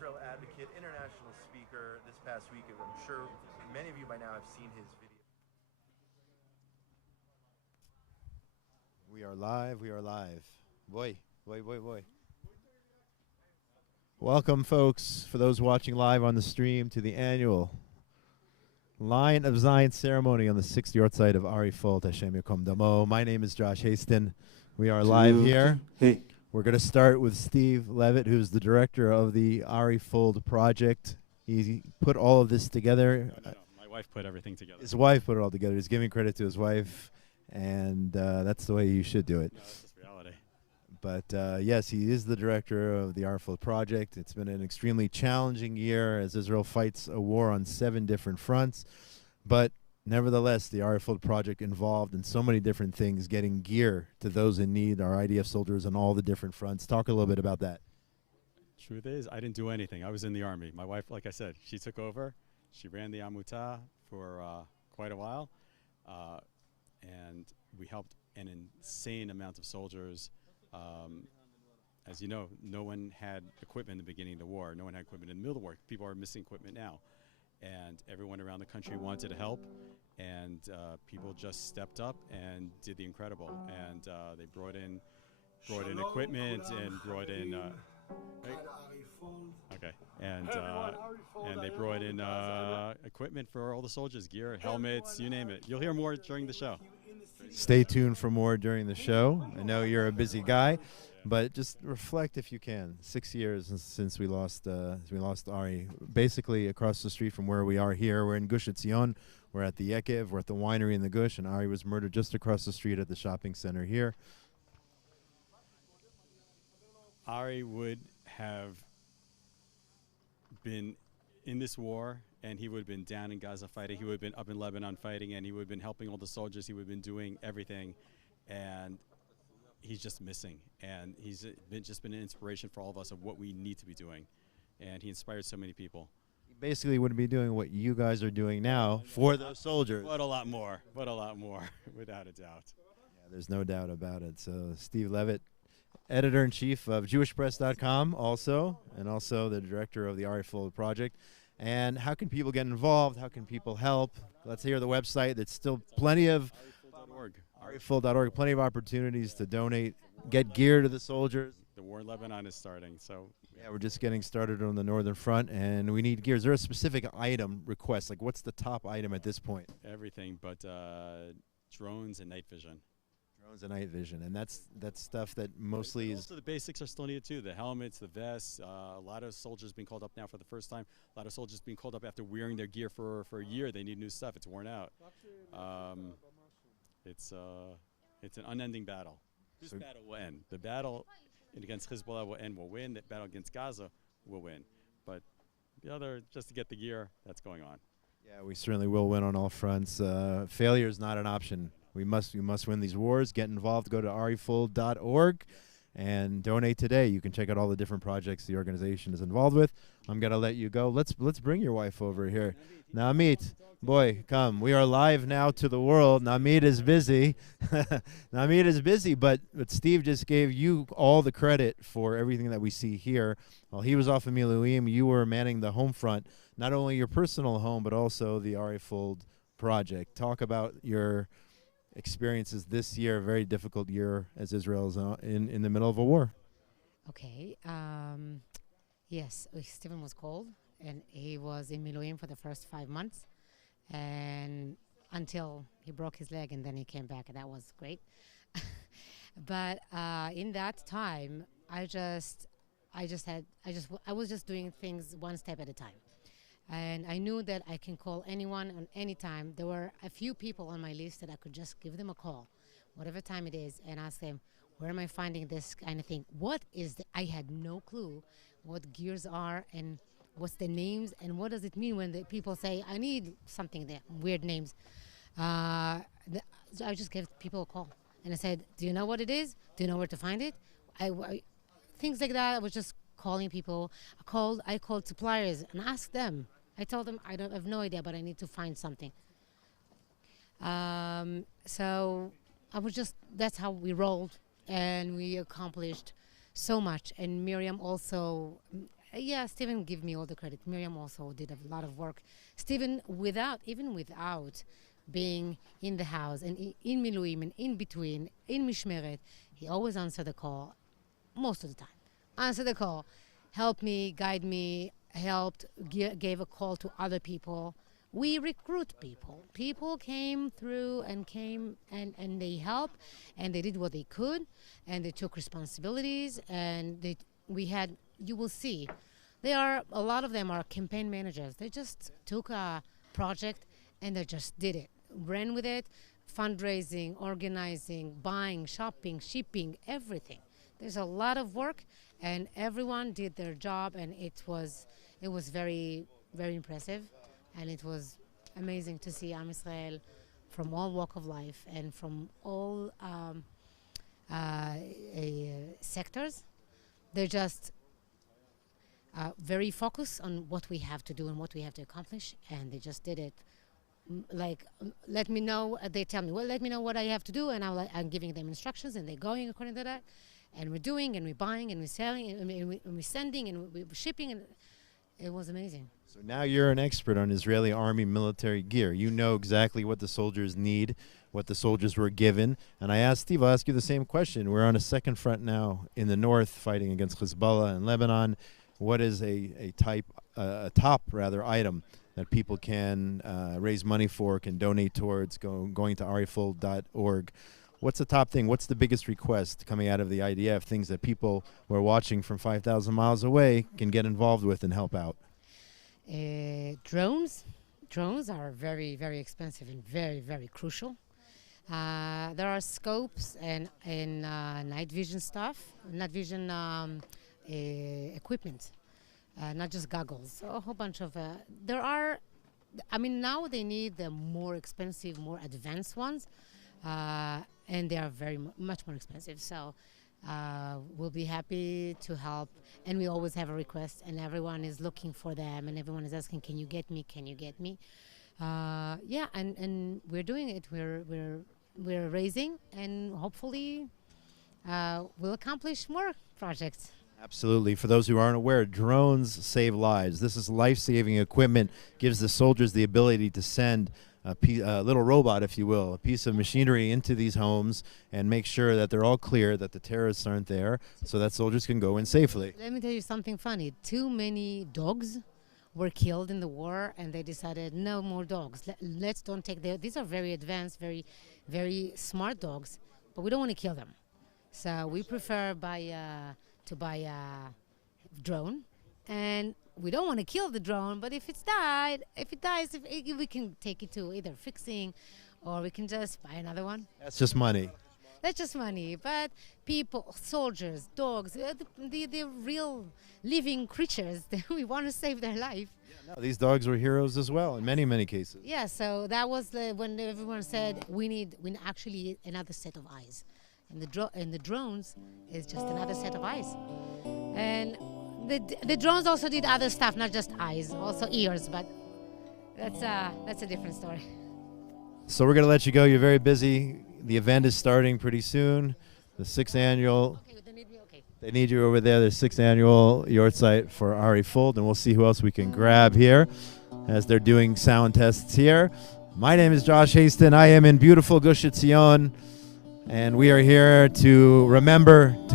Israel advocate, international speaker this past week. I'm sure many of you by now have seen his video. We are live. We are live. Boy. Welcome, folks, for those watching live on the stream, to the annual Lion of Zion ceremony on the 6th Yahrzeit of Ari Fuld, Hashem Yakom Damo. My name is Josh Haston. We are live here. Hey. We're going to start with Steve Levitt, who's the director of the Ari Fuld Project. He put all of this together. No. My wife put everything together. His wife put it all together. He's giving credit to his wife, and that's the way you should do it. No, that's just reality. But yes, he is the director of the Ari Fuld Project. It's been an extremely challenging year as Israel fights a war on 7 different fronts. But nevertheless, the Ari Fuld Project involved in so many different things, getting gear to those in need, our IDF soldiers on all the different fronts. Talk a little bit about that. Truth is, I didn't do anything. I was in the Army. My wife, like I said, she took over. She ran the Amutah for quite a while. And we helped an insane amount of soldiers. As you know, no one had equipment in the beginning of the war. No one had equipment in the middle of the war. People are missing equipment now. And everyone around the country wanted to help. And people just stepped up and did the incredible. And they brought in equipment and brought in... Okay, and they brought in equipment for all the soldiers, gear, helmets, you name it. You'll hear more during the show. Stay tuned for more during the show. I know you're a busy guy, but just reflect if you can. 6 years since we lost Ari. Basically across the street from where we are here, we're in Gush Etzion. We're at the Yekev. We're at the winery in the Gush, and Ari was murdered just across the street at the shopping center here. Ari would have been in this war, and he would have been down in Gaza fighting. He would have been up in Lebanon fighting, and he would have been helping all the soldiers. He would have been doing everything, and he's just missing. And he's just been an inspiration for all of us of what we need to be doing, and he inspired so many people. He basically wouldn't be doing what you guys are doing now for those soldiers. But a lot more, without a doubt. Yeah, there's no doubt about it. So Steve Levitt, editor-in-chief of JewishPress.com also, and also the director of the Ari Fuld Project. And how can people get involved? How can people help? Let's hear the website. There's still plenty of arifuld.org, plenty of opportunities to donate, get gear to the soldiers. The war in Lebanon is starting, so... Yeah, we're just getting started on the northern front, and we need gear. Is there a specific item request? Like, what's the top item at this point? Everything but drones and night vision. Drones and night vision, and that's stuff that mostly is... Also, the basics are still needed, too. The helmets, the vests, a lot of soldiers being called up now for the first time. A lot of soldiers being called up after wearing their gear for a year. They need new stuff. It's worn out. It's an unending battle. This battle will end. The battle against Hezbollah will end. We'll win. The battle against Gaza will win. But the other, just to get the gear, that's going on. Yeah, we certainly will win on all fronts. Failure is not an option. We must win these wars. Get involved. Go to arifuld.org and donate today. You can check out all the different projects the organization is involved with. I'm gonna let you go. Let's bring your wife over here. Namit, boy, come. We are live now to the world. Namit is busy. Namit is busy, but Steve just gave you all the credit for everything that we see here. While he was off of Miluim, you were manning the home front, not only your personal home, but also the Ari Fuld Project. Talk about your experiences this year, a very difficult year as Israel is in the middle of a war. Okay. Yes, Stephen was called, and he was in Miluim for the first 5 months, and until he broke his leg, and then he came back, and that was great. But in that time, I was just doing things one step at a time. And I knew that I can call anyone on any time. There were a few people on my list that I could just give them a call, whatever time it is, and ask them, where am I finding this kind of thing? What is I had no clue what gears are and what's the names and what does it mean when the people say, I need something there, weird names. So I just gave people a call. And I said, do you know what it is? Do you know where to find it? Things like that. I was just calling people. I called suppliers and asked them. I told them I have no idea, but I need to find something. So that's how we rolled, and we accomplished so much. And Miriam also Yeah, Stephen give me all the credit. Miriam also did a lot of work. Stephen, even without being in the house and in Miluim and in between, in Mishmeret, he always answered the call, most of the time. Answered the call, helped me, guide me, helped, gave a call to other people. We recruit people. People came through and they helped and they did what they could and they took responsibilities and you will see, a lot of them are campaign managers. They just took a project and they just did it, ran with it, fundraising, organizing, buying, shopping, shipping, everything. There's a lot of work and everyone did their job and it was very, very impressive. And it was amazing to see Am Yisrael from all walk of life and from all sectors. They're just very focused on what we have to do and what we have to accomplish, and they just did it. Let me know. They tell me, well, let me know what I have to do, and I'm giving them instructions, and they're going according to that. And we're doing, and we're buying, and we're selling, and we're sending, and we're shipping, and it was amazing. So now you're an expert on Israeli Army military gear. You know exactly what the soldiers need, what the soldiers were given. And I asked Steve, I'll ask you the same question. We're on a second front now in the north fighting against Hezbollah and Lebanon. What is a top item that people can raise money for, can donate towards, going to arifuld.org? What's the top thing? What's the biggest request coming out of the IDF, things that people who are watching from 5,000 miles away can get involved with and help out? Drones. Drones are very, very expensive and very, very crucial. There are scopes and night vision stuff, night vision equipment, not just goggles. A whole bunch of now they need the more expensive, more advanced ones, and they are very much more expensive. So we'll be happy to help. And we always have a request, and everyone is looking for them, and everyone is asking, "Can you get me? Can you get me?" And we're doing it. We're raising, and hopefully we'll accomplish more projects. Absolutely. For those who aren't aware, drones save lives. This is life-saving equipment. Gives the soldiers the ability to send a little robot, if you will, a piece of machinery into these homes and make sure that they're all clear, that the terrorists aren't there, so that soldiers can go in safely. Let me tell you something funny. Too many dogs were killed in the war, and they decided no more dogs. Let's don't take these are very advanced, very, very smart dogs, but we don't want to kill them. So we prefer to buy a drone, and we don't want to kill the drone, but if it dies, we can take it to either fixing or we can just buy another one. That's just money. That's just money. But people, soldiers, dogs, the real living creatures, we want to save their life. Yeah, no, these dogs were heroes as well in many, many cases. Yeah, so that was when everyone said we actually need another set of eyes. And the drones is just another set of eyes. And the drones also did other stuff, not just eyes, also ears, but that's a different story. So we're going to let you go. You're very busy. The event is starting pretty soon. The 6th annual. Okay, they need me, okay. They need you over there. The 6th annual Yahrzeit for Ari Fuld, and we'll see who else we can grab here as they're doing sound tests here. My name is Josh Haston. I am in beautiful Gush Etzion, and we are here to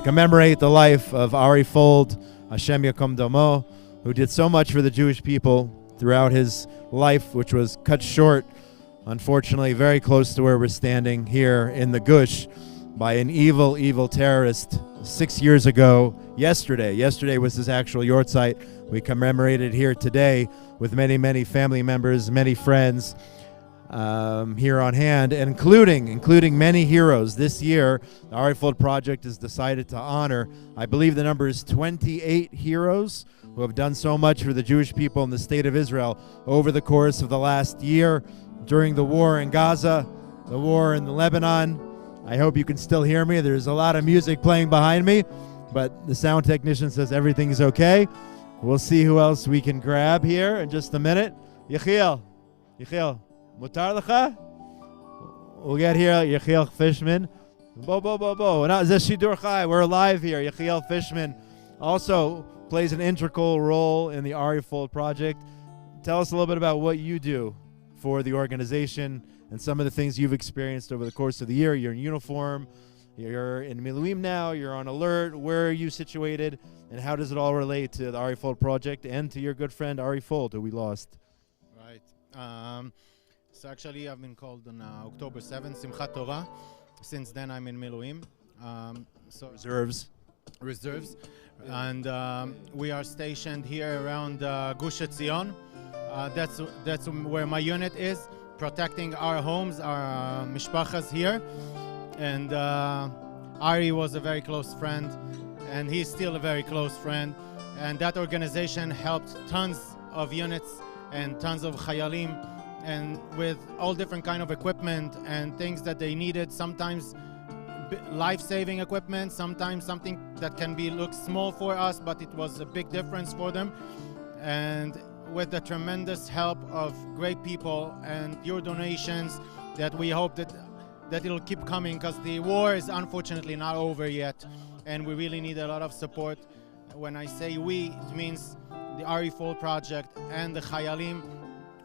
commemorate the life of Ari Fuld, Hashem Yakom Damo, who did so much for the Jewish people throughout his life, which was cut short, unfortunately, very close to where we're standing here in the Gush by an evil, evil terrorist 6 years ago. Yesterday was his actual Yahrzeit. We commemorated here today with many, many family members, many friends here on hand, including many heroes. This year, the Ari Fuld Project has decided to honor, I believe the number is 28 heroes who have done so much for the Jewish people in the state of Israel over the course of the last year, during the war in Gaza, the war in Lebanon. I hope you can still hear me. There's a lot of music playing behind me, but the sound technician says everything is okay. We'll see who else we can grab here in just a minute. Yechiel, Mutar Lecha? We'll get here, Yechiel Fishman. Bo. We're live here, Yechiel Fishman. Also, plays an integral role in the Ari Fuld Project. Tell us a little bit about what you do for the organization and some of the things you've experienced over the course of the year. You're in uniform, you're in Miluim now, you're on alert. Where are you situated, and how does it all relate to the Ari Fuld Project and to your good friend Ari Fuld, who we lost? Right. So actually, I've been called on October 7th, Simchat Torah. Since then, I'm in Miluim. So reserves. And we are stationed here around Gush Etzion. That's where my unit is, protecting our homes, our mishpachas here. And Ari was a very close friend, and he's still a very close friend. And that organization helped tons of units and tons of chayalim, and with all different kind of equipment and things that they needed. Sometimes life-saving equipment, sometimes something that can look small for us, but it was a big difference for them. And with the tremendous help of great people and your donations, that we hope that it'll keep coming, because the war is unfortunately not over yet, and we really need a lot of support. When I say we, it means the Ari Fuld Project and the Chayalim.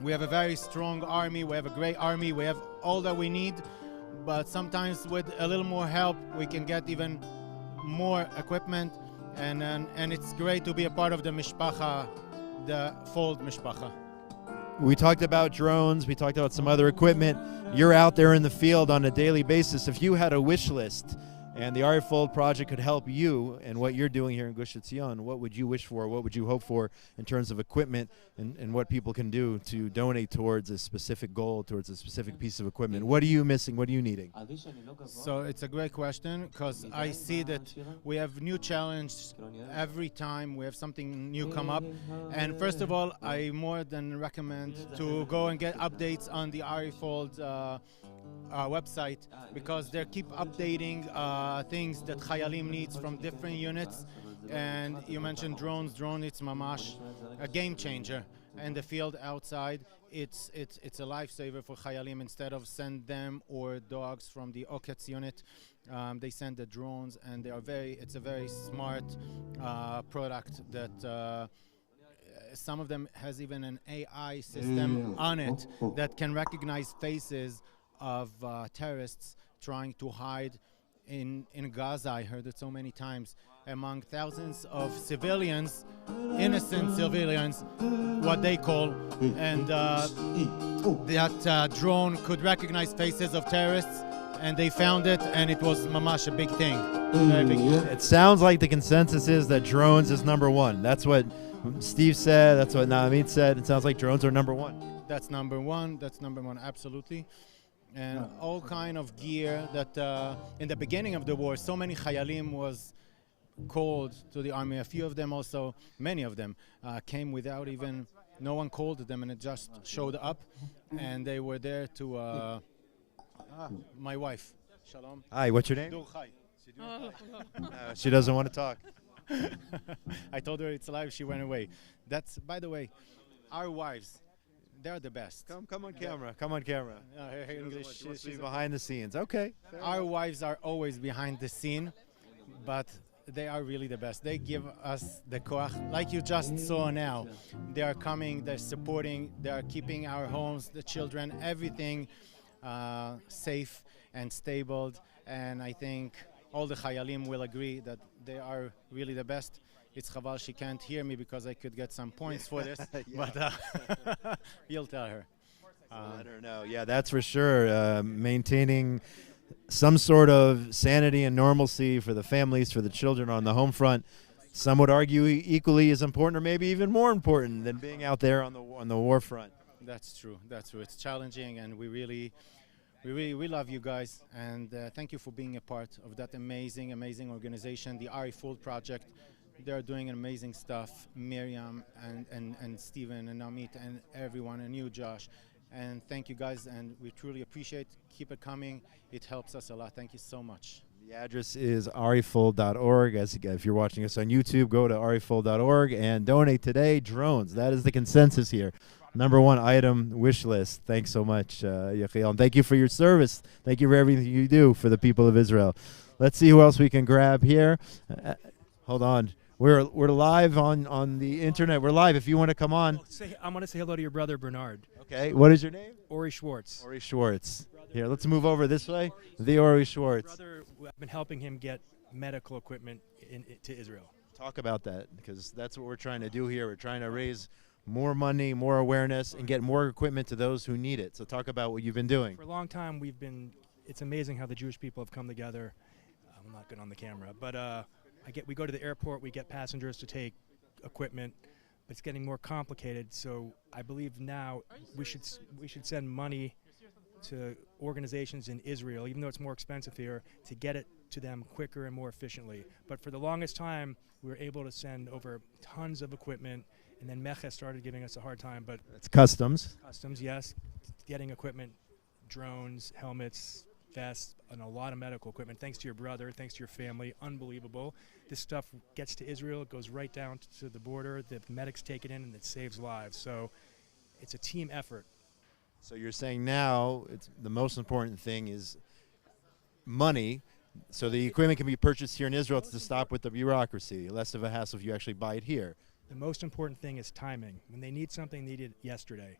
We have a very strong army, we have a great army, we have all that we need, but sometimes with a little more help we can get even more equipment, and it's great to be a part of the mishpacha, the Fuld mishpacha. We talked about drones, we talked about some other equipment. You're out there in the field on a daily basis. If you had a wish list and the Ari Fuld Project could help you and what you're doing here in Gush Etzion, what would you wish for? What would you hope for in terms of equipment and what people can do to donate towards a specific goal, towards a specific piece of equipment? What are you missing? What are you needing? So it's a great question, because I see that we have new challenge every time we have something new come up. And first of all, I more than recommend to go and get updates on the Ari Fuld website, because they keep updating things that Chayalim needs from different units. And you mentioned drones. Drone, it's mamash a game changer in the field outside. It's a lifesaver for Chayalim. Instead of send them or dogs from the Oketz unit, they send the drones, and it's a very smart product that some of them has even an AI system on it that can recognize faces of terrorists trying to hide in Gaza. I heard it so many times, among thousands of civilians, innocent civilians, what they call, and that drone could recognize faces of terrorists, and they found it, and it was mamash a big thing. Very big. It sounds like the consensus is that drones is number one. That's what Steve said, that's what Naamit said. It sounds like drones are number one. That's number one, absolutely. And all kind of gear that in the beginning of the war, so many Chayalim was called to the army. A few of them also, many of them, came without even, no one called them, and it just showed up, and they were there to, my wife, Shalom. Hi, what's your name? She doesn't want to talk. I told her it's live, she went away. That's, by the way, our wives, they're the best. Come on camera. Come on camera. She's behind the scenes. Okay. Our wives are always behind the scene, but they are really the best. They give us the koach, like you just saw now. They are coming, they're supporting, they are keeping our homes, the children, everything safe and stable. And I think all the Chayalim will agree that they are really the best. It's chaval she can't hear me, because I could get some points for this, but you'll tell her. Let her know. Yeah, that's for sure. Maintaining some sort of sanity and normalcy for the families, for the children on the home front. Some would argue equally as important, or maybe even more important, than being out there on the war front. That's true. That's true. It's challenging, and we love you guys, and thank you for being a part of that amazing organization, the Ari Fuld Project. They're doing amazing stuff, Miriam and Stephen and Amit and everyone, and you, Josh. And thank you guys, and we truly appreciate. Keep it coming. It helps us a lot. Thank you so much. The address is arifuld.org. If you're watching us on YouTube, go to arifuld.org and donate today. Drones, that is the consensus here. Number one item, wish list. Thanks so much, Yechiel. And thank you for your service. Thank you for everything you do for the people of Israel. Let's see who else we can grab here. Hold on. We're live on the internet. We're live. If you want to come on. I'm going to say hello to your brother, Bernard. Okay. What is your name? Ori Schwartz. Ori Schwartz. Here, let's move over this way. The Ori Schwartz. Brother, I've been helping him get medical equipment to Israel. Talk about that, because that's what we're trying to do here. We're trying to raise more money, more awareness, and get more equipment to those who need it. So talk about what you've been doing. For a long time, it's amazing how the Jewish people have come together. I'm not good on the camera, but we go to the airport, we get passengers to take equipment, but it's getting more complicated. So I believe now we should send money to organizations in Israel, even though it's more expensive here, to get it to them quicker and more efficiently. But for the longest time, we were able to send over tons of equipment, and then Mecha started giving us a hard time. But it's customs. Customs, yes. Getting equipment, drones, helmets, vests, and a lot of medical equipment. Thanks to your brother, thanks to your family, unbelievable. This stuff gets to Israel, it goes right down to the border, the medics take it in, and it saves lives. So it's a team effort. So you're saying now the most important thing is money, so the equipment can be purchased here in Israel to stop with the bureaucracy, less of a hassle if you actually buy it here. The most important thing is timing. When they need something, they need it yesterday.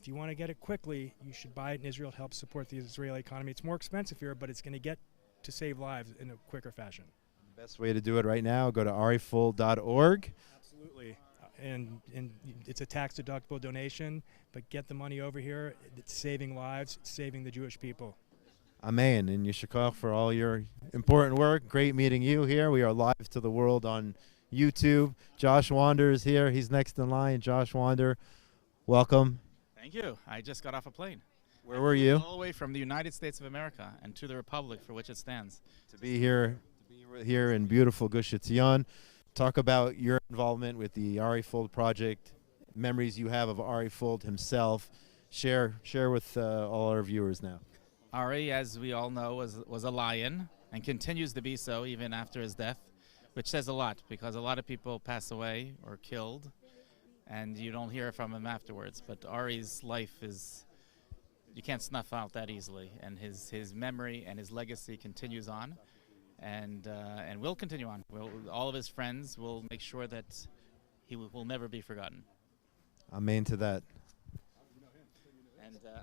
If you want to get it quickly, you should buy it in Israel to help support the Israeli economy. It's more expensive here, but it's going to get to save lives in a quicker fashion. The best way to do it right now, go to arifuld.org. Absolutely. And it's a tax-deductible donation, but get the money over here. It's saving lives, it's saving the Jewish people. Amen. And Yishakach for all your important work. Great meeting you here. We are live to the world on YouTube. Josh Wander is here. He's next in line. Josh Wander, welcome. Thank you. I just got off a plane. Where were you? All the way from the United States of America and to the Republic for which it stands. To be here in beautiful Gush Etzion. Talk about your involvement with the Ari Fuld Project, memories you have of Ari Fuld himself. Share with all our viewers now. Ari, as we all know, was a lion and continues to be so even after his death, which says a lot because a lot of people pass away or killed and you don't hear from him afterwards. But Ari's life you can't snuff out that easily, and his memory and his legacy continues on. And will continue on. All of his friends will make sure that he will never be forgotten. Amen to that.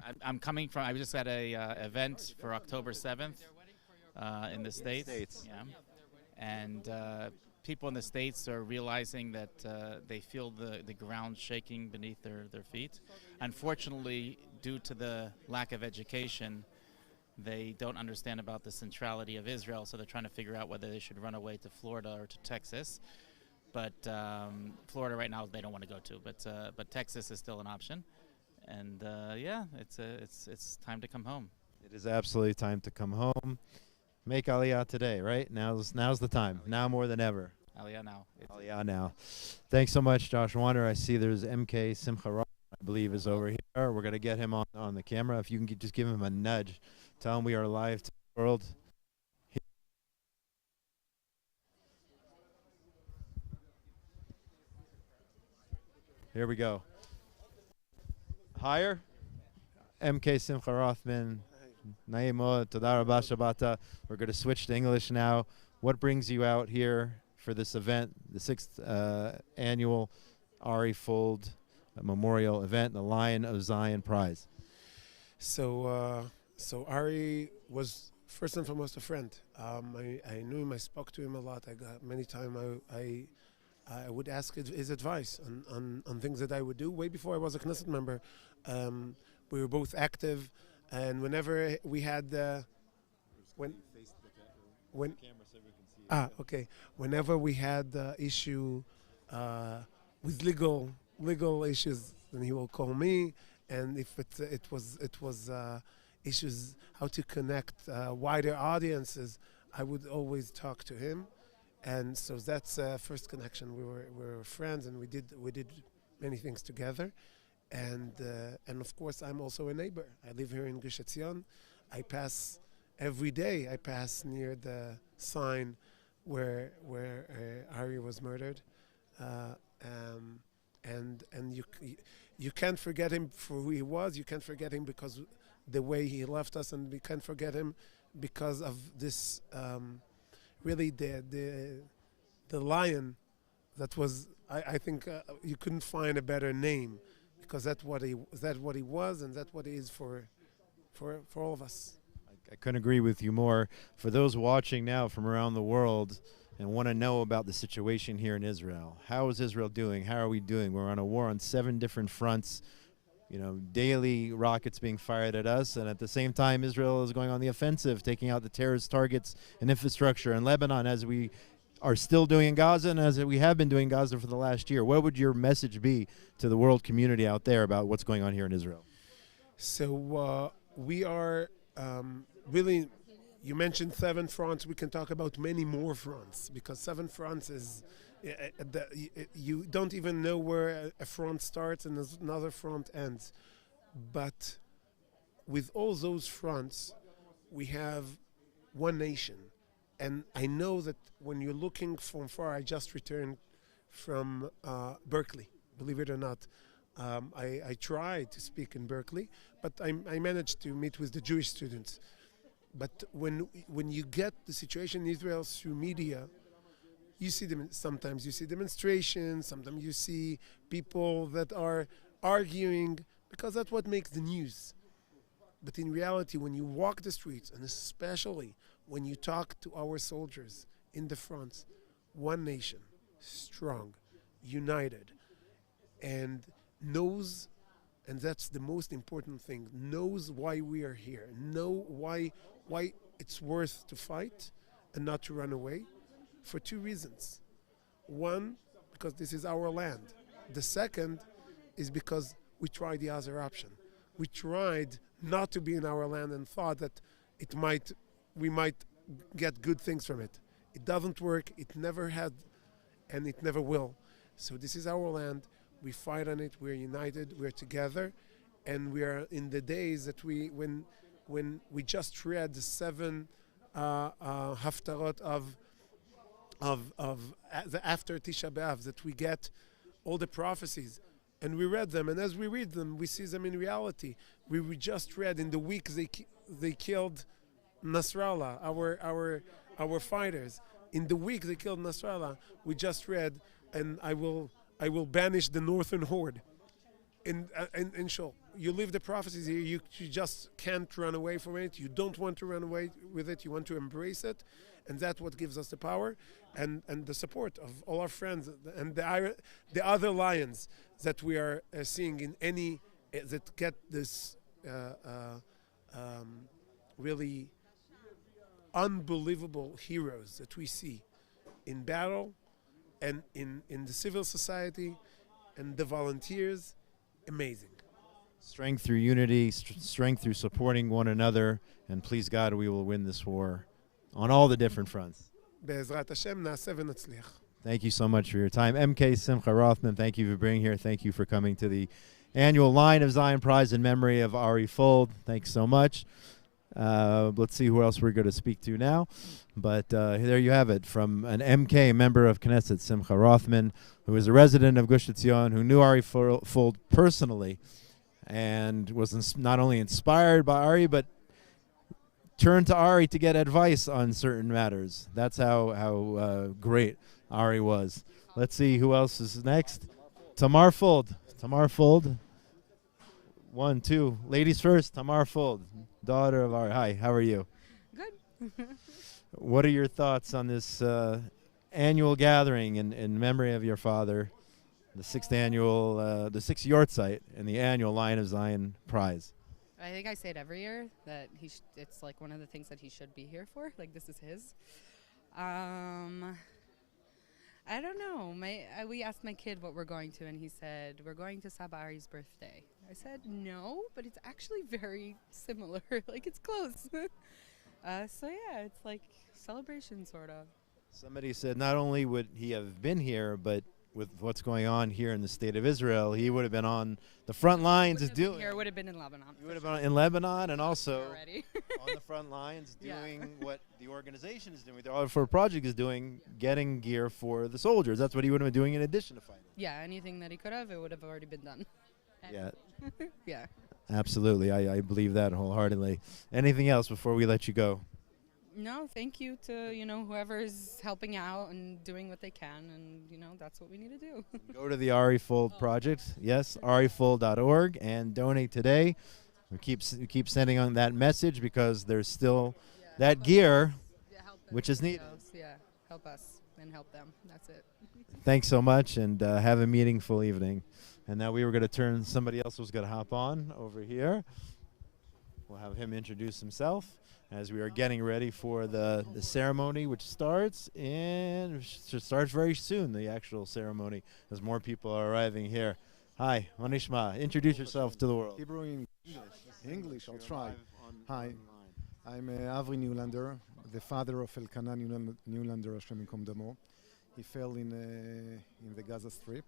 And I'm coming from. I was just at a event for October 7th in the States. Yeah, and people in the States are realizing that they feel the ground shaking beneath their feet. Unfortunately, due to the lack of education, they don't understand about the centrality of Israel, so they're trying to figure out whether they should run away to Florida or to Texas. But Florida right now they don't want to go to, but Texas is still an option. And yeah, it's time to come home. It is absolutely time to come home. Make Aliyah today, right? Now's the time. Now more than ever. Aliyah now. Aliyah now. Thanks so much, Josh Wander. I see there's MK Simcha Roth, I believe, is over here. We're gonna get him on the camera. If you can just give him a nudge. Tell him we are live to the world. Here we go. Higher. MK Simcha Rothman. Naimo, Todar Rabba Shabata. We're going to switch to English now. What brings you out here for this event, the 6th annual Ari Fuld Memorial Event, the Lion of Zion Prize? So Ari was first and foremost a friend. I knew him. I spoke to him a lot. I got many times. I would ask his advice on things that I would do. Way before I was a Knesset member, we were both active, and whenever we had whenever we had issue with legal issues, then he will call me. And if it was issues how to connect wider audiences, I would always talk to him, and so that's first connection. We were friends, and we did many things together, and of course I'm also a neighbor. I live here in Gush Etzion. I pass every day. I pass near the sign where Ari was murdered, and you can't forget him for who he was. You can't forget him because the way he left us, and we can't forget him because of this really the lion That was, I think, you couldn't find a better name, because that's what he was, and that's what he is for all of us. I couldn't agree with you more. For those watching now from around the world and want to know about the situation here in Israel, how is Israel doing? How are we doing? We're on a war on 7 different fronts. You know, daily rockets being fired at us, and at the same time, Israel is going on the offensive, taking out the terrorist targets and infrastructure in Lebanon, as we are still doing in Gaza and as we have been doing in Gaza for the last year. What would your message be to the world community out there about what's going on here in Israel? So we are really, you mentioned 7 fronts. We can talk about many more fronts, because 7 fronts is, you don't even know where a front starts and another front ends. But with all those fronts, we have one nation. And I know that when you're looking from far, I just returned from Berkeley, believe it or not. I tried to speak in Berkeley, but I managed to meet with the Jewish students. But when you get the situation in Israel through media, you see them. Sometimes you see demonstrations, sometimes you see people that are arguing, because that's what makes the news. But in reality, when you walk the streets, and especially when you talk to our soldiers in the fronts, one nation, strong, united, and knows, and that's the most important thing, knows why we are here, know why it's worth to fight and not to run away, for 2 reasons. One, because this is our land. The second is because we tried the other option. We tried not to be in our land and thought that we might get good things from it. It doesn't work, it never had, and it never will. So this is our land, we fight on it, we're united, we're together, and we are in the days that when we just read the 7 haftarot of the after Tisha B'Av, that we get all the prophecies, and we read them, and as we read them, we see them in reality. We just read in the week they killed Nasrallah, our fighters. In the week they killed Nasrallah, we just read, and I will banish the northern horde. In Shul, you live the prophecies here. You just can't run away from it. You don't want to run away with it. You want to embrace it, and that's what gives us the power and the support of all our friends and the other lions that we are seeing in any that get this really unbelievable heroes that we see in battle and in the civil society and the volunteers. Amazing. Strength through unity, strength through supporting one another, and please God, we will win this war on all the different fronts. Be'ezrat Hashem na'aseh v'natzliach. Thank you so much for your time. MK Simcha Rothman, thank you for being here. Thank you for coming to the annual Lion of Zion Prize in memory of Ari Fuld. Thanks so much. Let's see who else we're going to speak to now. But there you have it, from an MK, member of Knesset, Simcha Rothman, who is a resident of Gush Etzion, who knew Ari Fuld personally, and was not only inspired by Ari, but turned to Ari to get advice on certain matters. That's how great Ari was. Let's see who else is next. Tamar Fuld. Tamar Fuld. 1, 2. Ladies first. Tamar Fuld, daughter of Ari. Hi, how are you? Good. What are your thoughts on this annual gathering in memory of your father, the 6th annual, the 6th Yahrzeit, and the annual Lion of Zion Prize? I think I say it every year that it's like one of the things that he should be here for. Like, this is his. I don't know. We asked my kid what we're going to, and he said, we're going to Saba Ari's birthday. I said, no, but it's actually very similar. Like, it's close. So, yeah, it's like celebration, sort of. Somebody said not only would he have been here, but with what's going on here in the state of Israel, he would have been on the front lines doing. Here would have been in Lebanon. He would have been in Lebanon and also already. on the front lines doing what the organization is doing, the Ari Fuld Project is doing, getting gear for the soldiers. That's what he would have been doing in addition to fighting. Yeah, anything that he could have, it would have already been done. Yeah. Yeah. Absolutely. I believe that wholeheartedly. Anything else before we let you go? No, thank you to, whoever's helping out and doing what they can. And, that's what we need to do. Go to the Ari Fuld Project, yes, arifuld.org, and donate today. We keep sending on that message because there's still that gear which is needed. Yeah, help us and help them. That's it. Thanks so much, and have a meaningful evening. And now we were going to turn, somebody else was going to hop on over here. We'll have him introduce himself as we are getting ready for the ceremony, which starts very soon, the actual ceremony, as more people are arriving here. Hi, Manishma, introduce yourself to the world. Hebrew English, I'll try. Hi, I'm Avri Newlander, the father of Elkanah Newlander, Hashem Yinkom Damo. He fell in the Gaza Strip,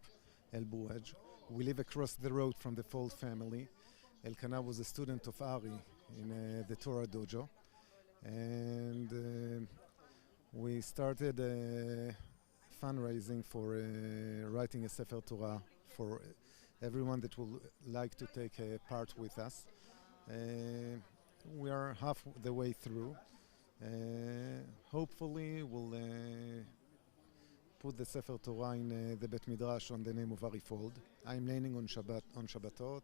El Buaj. We live across the road from the Fuld family. Elkanah was a student of Ari in the Torah dojo. And we started fundraising for writing a Sefer Torah for everyone that would like to take part with us. We are half the way through. Hopefully we'll put the Sefer Torah in the Bet Midrash on the name of Ari Fuld. I'm leaning on Shabbatot.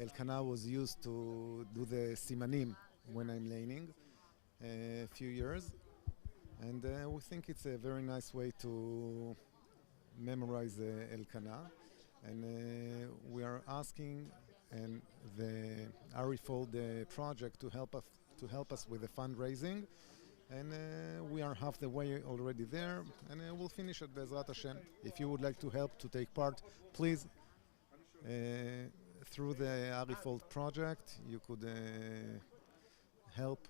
Elkanah was used to do the simanim when I'm leaning a few years. And we think it's a very nice way to memorize Elkanah. And we are asking the Ari Fuld Project to help us with the fundraising. And we are half the way already there, and we'll finish it Be'ezrat Hashem. If you would like to help to take part, please, through the Ari Fuld Project, you could help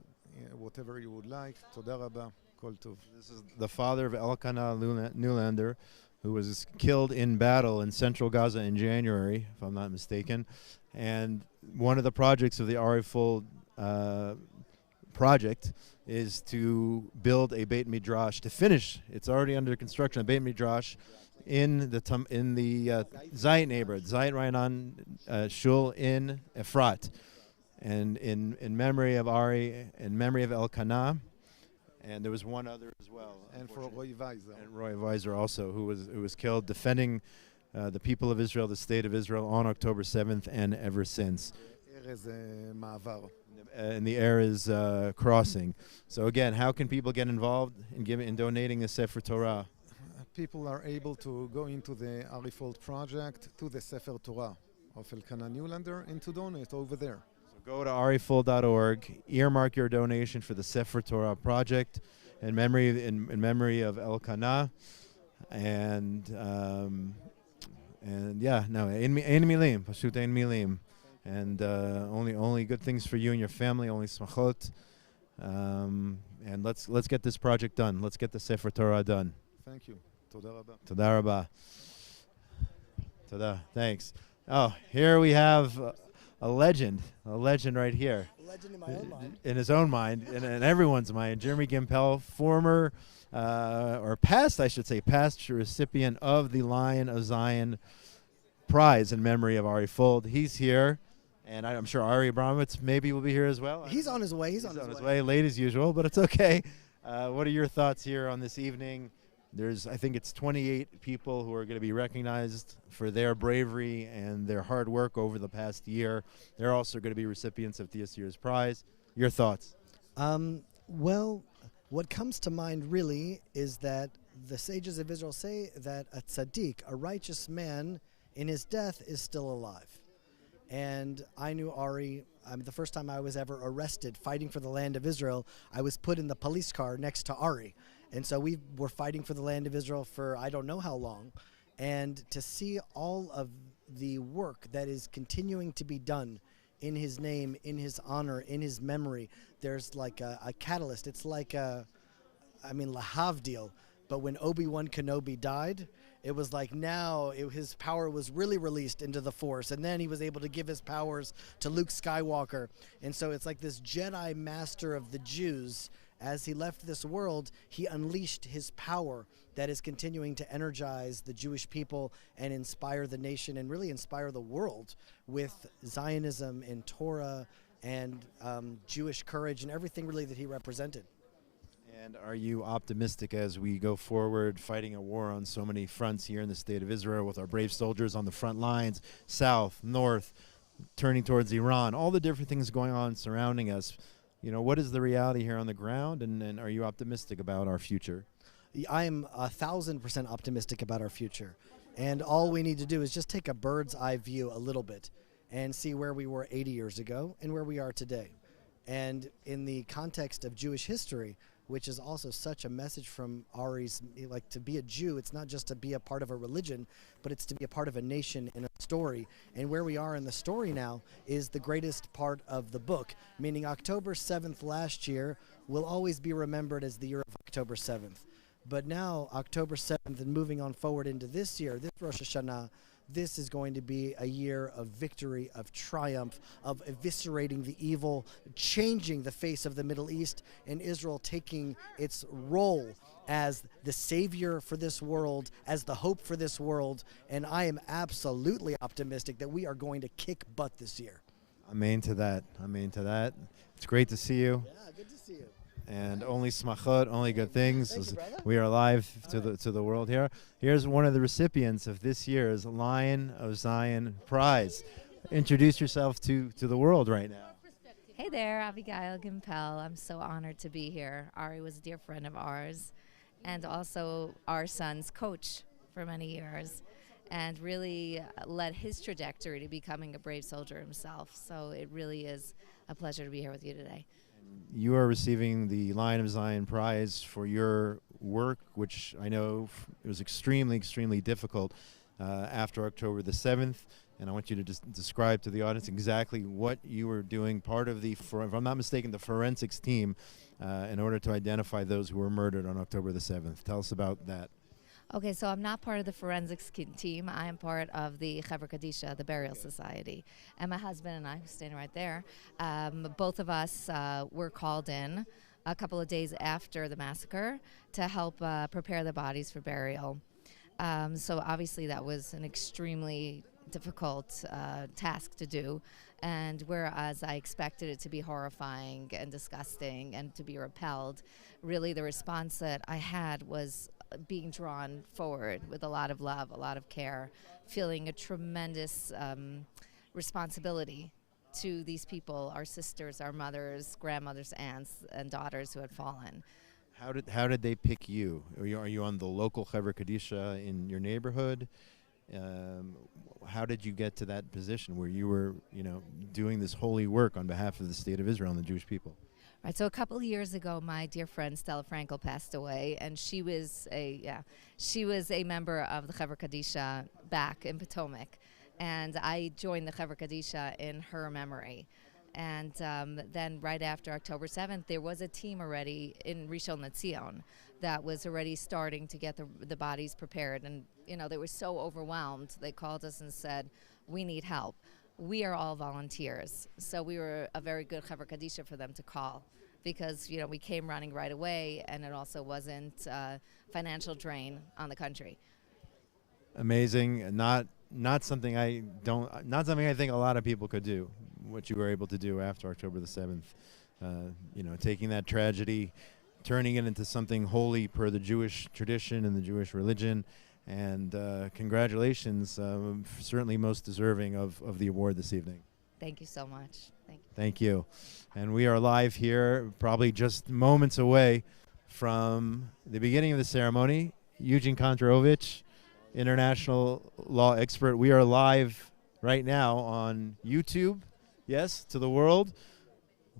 whatever you would like. Toda Rabba, Kol Tov. This is the father of Elkanah Newlander, who was killed in battle in central Gaza in January, if I'm not mistaken. And one of the projects of the Ari Fuld project is to build a Beit Midrash, to finish, it's already under construction, a Beit Midrash in the Zionist neighborhood, Zionist Rainan Shul in Efrat. And in memory of Ari, in memory of Elkanah, and there was one other as well. And for Roy Weiser. And Roy Weiser also, who was killed defending the people of Israel, the state of Israel, on October 7th and ever since. And the Erez crossing. So again, how can people get involved in donating the Sefer Torah? People are able to go into the Ari Fuld Project, to the Sefer Torah of Elkanah Newlander, and to donate over there. So go to arifuld.org, earmark your donation for the Sefer Torah project in memory of Elkanah, and yeah, no, ein milim, pashut ein milim. And only good things for you and your family, only smachot. And let's get this project done. Let's get the Sefer Torah done. Thank you. Toda Rabba. Toda Rabba. Toda. Thanks. Oh, here we have a legend right here. A legend in my own mind. In his own mind, in everyone's mind. Jeremy Gimpel, former, or past, I should say, past recipient of the Lion of Zion prize in memory of Ari Fuld. He's here. And I'm sure Ari Abramowitz maybe will be here as well. He's on his way. He's on his way. Late as usual, but it's okay. What are your thoughts here on this evening? I think it's 28 people who are going to be recognized for their bravery and their hard work over the past year. They're also going to be recipients of this year's prize. Your thoughts? Well, what comes to mind really is that the sages of Israel say that a tzaddik, a righteous man, in his death is still alive. And I knew Ari, the first time I was ever arrested fighting for the land of Israel, I was put in the police car next to Ari. And so we were fighting for the land of Israel for I don't know how long. And to see all of the work that is continuing to be done in his name, in his honor, in his memory, there's like a catalyst. It's like lahavdil. But when Obi-Wan Kenobi died, it was like now his power was really released into the Force, and then he was able to give his powers to Luke Skywalker. And so it's like this Jedi master of the Jews. As he left this world, he unleashed his power that is continuing to energize the Jewish people and inspire the nation and really inspire the world with Zionism and Torah and Jewish courage and everything really that he represented. And are you optimistic as we go forward fighting a war on so many fronts here in the state of Israel with our brave soldiers on the front lines, south, north, turning towards Iran, all the different things going on surrounding us? You know, what is the reality here on the ground, and are you optimistic about our future? I am 1,000% optimistic about our future. And all we need to do is just take a bird's eye view a little bit and see where we were 80 years ago and where we are today. And in the context of Jewish history, which is also such a message from Ari's, like, to be a Jew, it's not just to be a part of a religion, but it's to be a part of a nation and a story. And where we are in the story now is the greatest part of the book, meaning October 7th last year will always be remembered as the year of October 7th. But now, October 7th and moving on forward into this year, this Rosh Hashanah, this is going to be a year of victory, of triumph, of eviscerating the evil, changing the face of the Middle East, and Israel taking its role as the savior for this world, as the hope for this world. And I am absolutely optimistic that we are going to kick butt this year. Amen to that. Amen to that. It's great to see you. Yeah, good to see you. And only smachot, only good things. Thank you, brother. We are live to the world here. Here's one of the recipients of this year's Lion of Zion Prize. Introduce yourself to the world right now. Hey there, Abigail Gimpel. I'm so honored to be here. Ari was a dear friend of ours and also our son's coach for many years, and really led his trajectory to becoming a brave soldier himself. So it really is a pleasure to be here with you today. You are receiving the Lion of Zion Prize for your work, which I know it was extremely, extremely difficult after October the 7th. And I want you to just describe to the audience exactly what you were doing, part of the, if I'm not mistaken, the forensics team, in order to identify those who were murdered on October the 7th. Tell us about that. Okay, so I'm not part of the forensics team. I am part of the Chevra Kadisha, the Burial Society. And my husband and I, who's standing right there, both of us were called in a couple of days after the massacre to help prepare the bodies for burial. So obviously that was an extremely difficult task to do. And whereas I expected it to be horrifying and disgusting and to be repelled, really the response that I had was being drawn forward with a lot of love, a lot of care, feeling a tremendous responsibility to these people, our sisters, our mothers, grandmothers, aunts, and daughters who had fallen. How did they pick you? Are you on the local Chevra Kadisha in your neighborhood? How did you get to that position where you were, doing this holy work on behalf of the state of Israel and the Jewish people? Right, so a couple of years ago, my dear friend Stella Frankel passed away, and she was a member of the Chevra Kadisha back in Potomac, and I joined the Chevra Kadisha in her memory. And then right after October 7th, there was a team already in Rishon LeZion that was already starting to get the bodies prepared, and they were so overwhelmed. They called us and said, "We need help." We are all volunteers, so we were a very good Chevra Kadisha for them to call, because we came running right away, and it also wasn't a financial drain on the country. Amazing. Not something I think a lot of people could do. What you were able to do after October the 7th, taking that tragedy, turning it into something holy per the Jewish tradition and the Jewish religion. And congratulations, certainly most deserving of the award this evening. Thank you so much. Thank you. Thank you. And we are live here, probably just moments away from the beginning of the ceremony. Eugene Kontorovich, international law expert. We are live right now on YouTube, yes, to the world.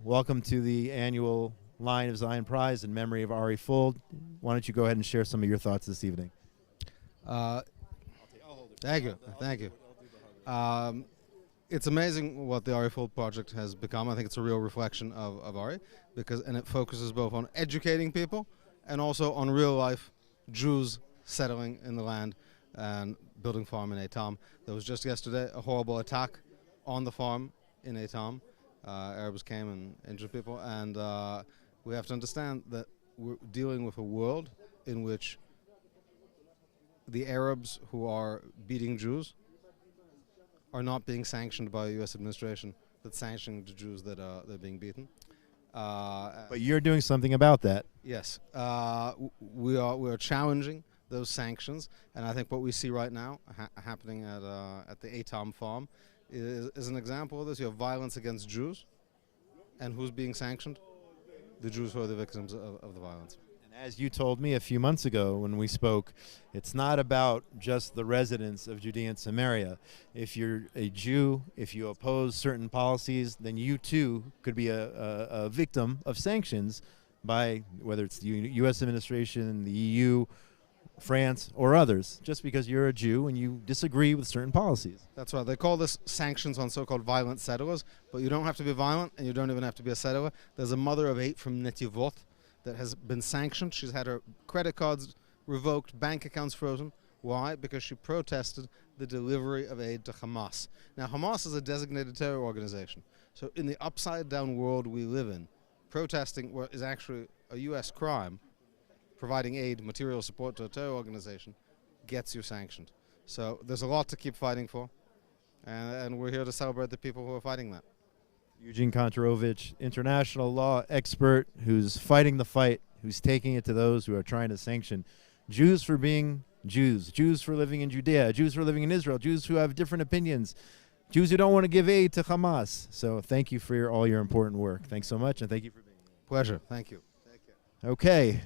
Welcome to the annual Lion of Zion Prize in memory of Ari Fuld. Why don't you go ahead and share some of your thoughts this evening? Thank you. It's amazing what the Ari Fuld Project has become. I think it's a real reflection of Ari, and it focuses both on educating people and also on real life Jews settling in the land and building farm in Eitam. There was just yesterday a horrible attack on the farm in Eitam. Arabs came and injured people, and we have to understand that we're dealing with a world in which the Arabs who are beating Jews are not being sanctioned by the U.S. administration that's sanctioning the Jews that are being beaten. But you're doing something about that. Yes, we are challenging those sanctions, and I think what we see right now happening at the Eitam farm is an example of this. You have violence against Jews, and who's being sanctioned? The Jews who are the victims of the violence. And as you told me a few months ago when we spoke, it's not about just the residents of Judea and Samaria. If you're a Jew, if you oppose certain policies, then you too could be a victim of sanctions by whether it's the U.S. administration, the EU, France, or others, just because you're a Jew and you disagree with certain policies. That's right. They call this sanctions on so-called violent settlers, but you don't have to be violent, and you don't even have to be a settler. There's a mother of 8 from Netivot that has been sanctioned. She's had her credit cards revoked, bank accounts frozen. Why? Because she protested the delivery of aid to Hamas. Now, Hamas is a designated terror organization. So in the upside-down world we live in, protesting what is actually a U.S. crime, providing aid, material support to a terror organization, gets you sanctioned. So there's a lot to keep fighting for, and we're here to celebrate the people who are fighting that. Eugene Kontorovich, international law expert who's fighting the fight, who's taking it to those who are trying to sanction Jews for being Jews, Jews for living in Judea, Jews for living in Israel, Jews who have different opinions, Jews who don't want to give aid to Hamas. So thank you for all your important work. Thanks so much, and thank you for being here. Pleasure. Thank you. Okay,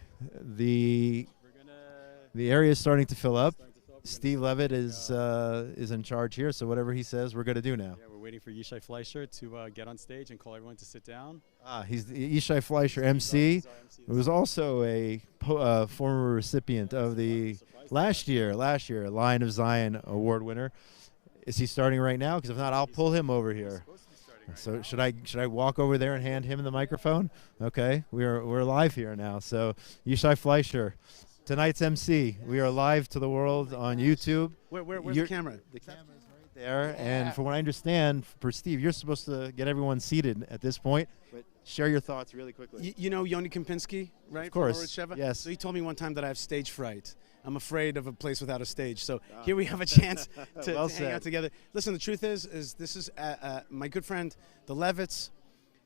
the area is starting to fill up. Steve Levitt is in charge here, so whatever he says, we're going to do now. Yeah, we're waiting for Yishai Fleischer to get on stage and call everyone to sit down. He's the Yishai Fleischer MC, who was also a former recipient of the last year Lion of Zion award winner. Is he starting right now? Because if not, I'll pull him over here. So should I walk over there and hand him the microphone? Okay, we're live here now. So Yishai Fleischer, tonight's MC. We are live to the world on YouTube. Where's the camera? The camera's right there. And from what I understand, for Steve, you're supposed to get everyone seated at this point. But share your thoughts really quickly. You know Yoni Kempinski, right? Of course. From Sheva? Yes. So he told me one time that I have stage fright. I'm afraid of a place without a stage. So here we have a chance to hang out together. Listen, the truth is this is my good friend, the Levitts,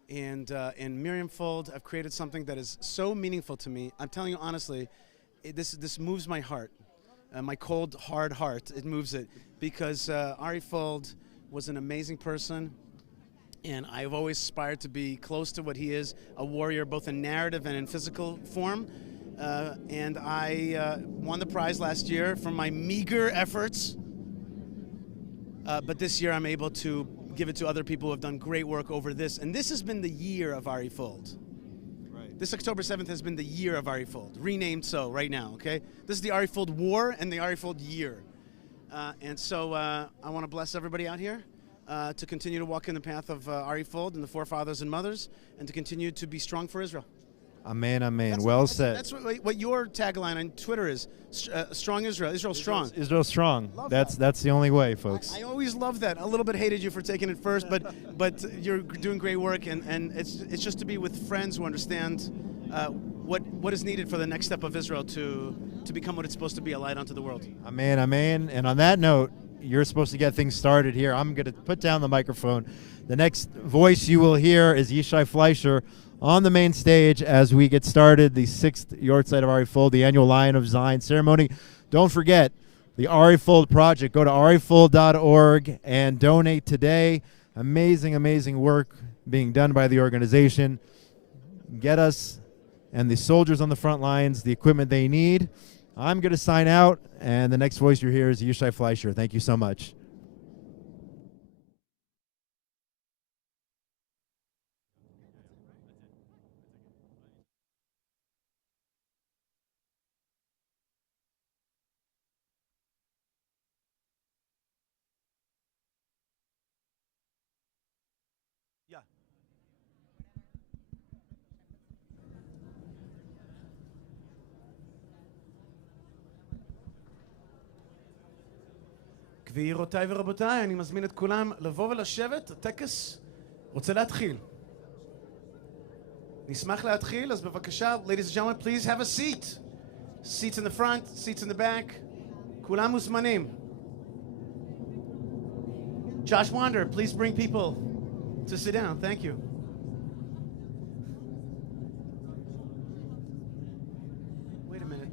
and Miriam Fuld. I've created something that is so meaningful to me. I'm telling you honestly, this moves my heart, my cold, hard heart. It moves it because Ari Fuld was an amazing person, and I've always aspired to be close to what he is, a warrior both in narrative and in physical form. And I won the prize last year for my meager efforts. But this year I'm able to give it to other people who have done great work over this. And this has been the year of Ari Fuld. Right. This October 7th has been the year of Ari Fuld, renamed so right now, okay? This is the Ari Fuld War and the Ari Fuld Year. And so I want to bless everybody out here to continue to walk in the path of Ari Fuld and the forefathers and mothers, and to continue to be strong for Israel. Amen, amen. Well said. That's what your tagline on Twitter is. Strong Israel. Israel strong. Israel strong. That's the only way, folks. I always love that. A little bit hated you for taking it first, but you're doing great work, and it's just to be with friends who understand what is needed for the next step of Israel to become what it's supposed to be, a light unto the world. Amen, amen. And on that note, you're supposed to get things started here. I'm going to put down the microphone. The next voice you will hear is Yishai Fleischer on the main stage as we get started, the 6th Yahrzeit of Ari Fuld, the annual Lion of Zion ceremony. Don't forget the Ari Fuld Project. Go to arifuld.org and donate today. Amazing, amazing work being done by the organization. Get us and the soldiers on the front lines the equipment they need. I'm going to sign out, and the next voice you hear is Yishai Fleischer. Thank you so much. גבירותיי ורבותיי, אני מזמין את כולם לבוא ולשבת. הטקס רוצה להתחיל. נשמח להתחיל, אז בבקשה, ladies and gentlemen, please have a seat. Seats in the front, seats in the back. כולם מוזמנים. Josh Wander, please bring people to sit down. Thank you. Wait a minute.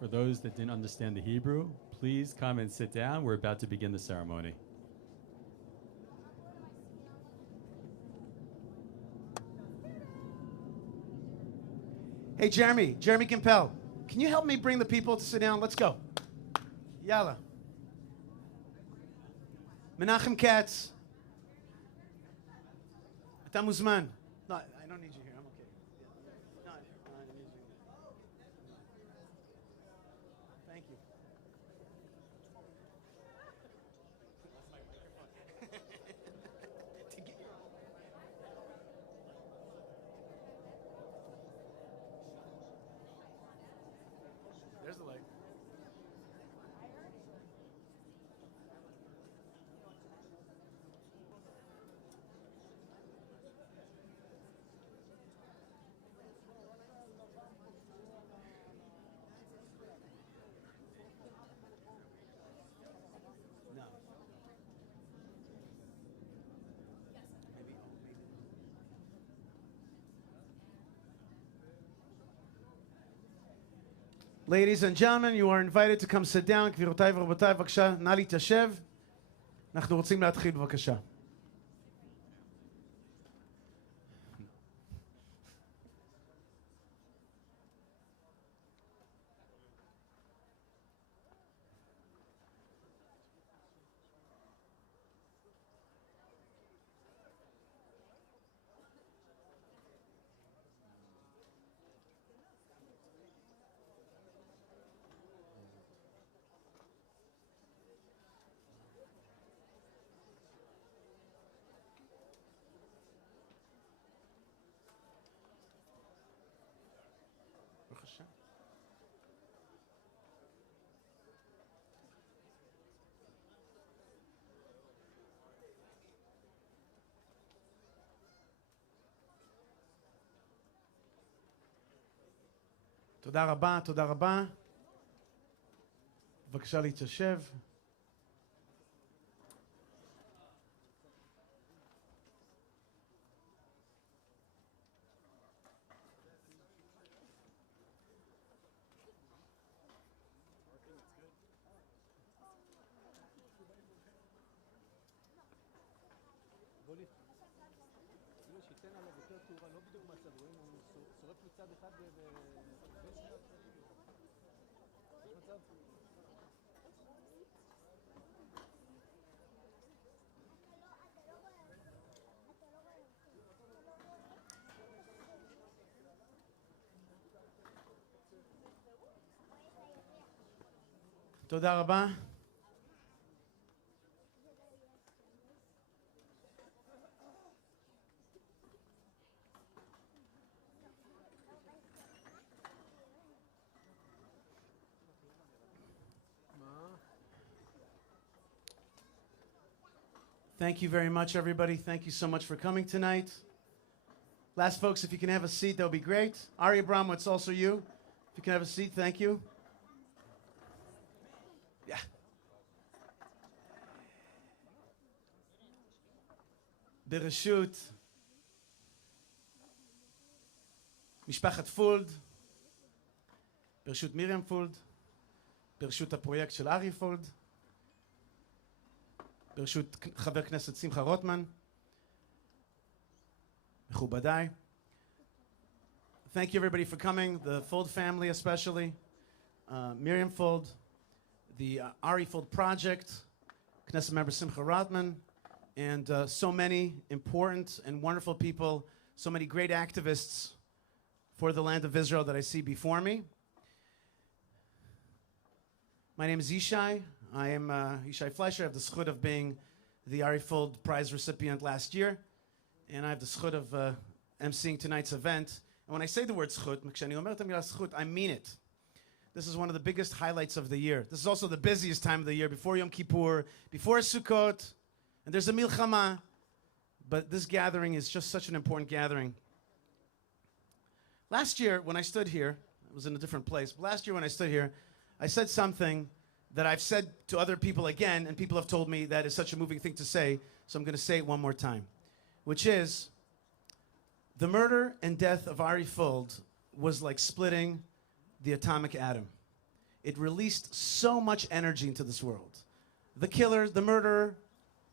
For those that didn't understand the Hebrew, please come and sit down. We're about to begin the ceremony. Hey, Jeremy Campbell, can you help me bring the people to sit down? Let's go. Yalla. Menachem Katz. אתה מוזמן. No, I don't need you here. I'm okay. No, I don't need you. Thank you. There's the light. No. Maybe. Ladies and gentlemen, you are invited to come sit down. גבירותיי ורבותיי, בבקשה, נא להתיישב. אנחנו רוצים להתחיל, בבקשה. בבקשה. תודה רבה, תודה רבה. בבקשה להתיישב. תודה רבה. Thank you very much, everybody. Thank you so much for coming tonight. Last folks, if you can have a seat, that would be great. Ari Abram, it's also you. If you can have a seat, thank you. Yeah. ברשות משפחת פולד, ברשות מרים פולד, ברשות הפרויקט של ארי פולד, ברשות חבר כנסת שמחה רוטמן, מכובדיי. Thank you everybody for coming, the Fuld family especially, Miriam Fuld, the Ari Fuld Project, Knesset member Simcha Rotman, and so many important and wonderful people, so many great activists for the land of Israel that I see before me. My name is Yishai. I am Yishai Fleischer. I have the zchut of being the Ari Fuld Prize recipient last year, and I have the zchut of emceeing tonight's event. And when I say the word zchut, כשאני אומר את המילה zchut, I mean it. This is one of the biggest highlights of the year. This is also the busiest time of the year, before Yom Kippur, before Sukkot, and there's a milchama. But this gathering is just such an important gathering. Last year, when I stood here, I was in a different place, but last year when I stood here, I said something that I've said to other people again, and people have told me that is such a moving thing to say, so I'm going to say it one more time, which is, the murder and death of Ari Fuld was like splitting the atomic atom. It released so much energy into this world. The killer, the murderer,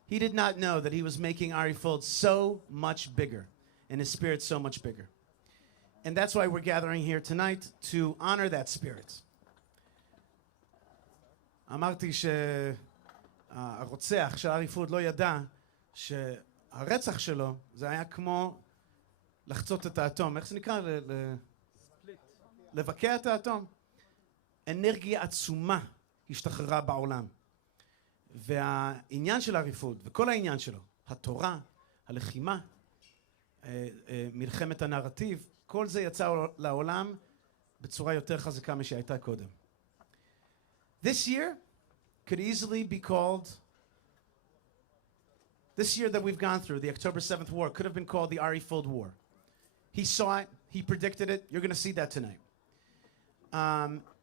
he did not know that he was making Ari Fuld so much bigger, and his spirit so much bigger. And that's why we're gathering here tonight, to honor that spirit. אמרתי שהרוצח של ארי פולד לא ידע שהרצח שלו זה היה כמו לחצות את האטום. איך זה נקרא? לבקע את האטום. אנרגיה עצומה השתחררה בעולם. והעניין של ארי פולד, וכל העניין שלו, התורה, הלחימה, מלחמת הנרטיב, כל זה יצא לעולם בצורה יותר חזקה משהייתה קודם. This year could easily be called, this year that we've gone through, the October 7th war, could have been called the Ari Fuld War. He saw it, he predicted it, you're going to see that tonight.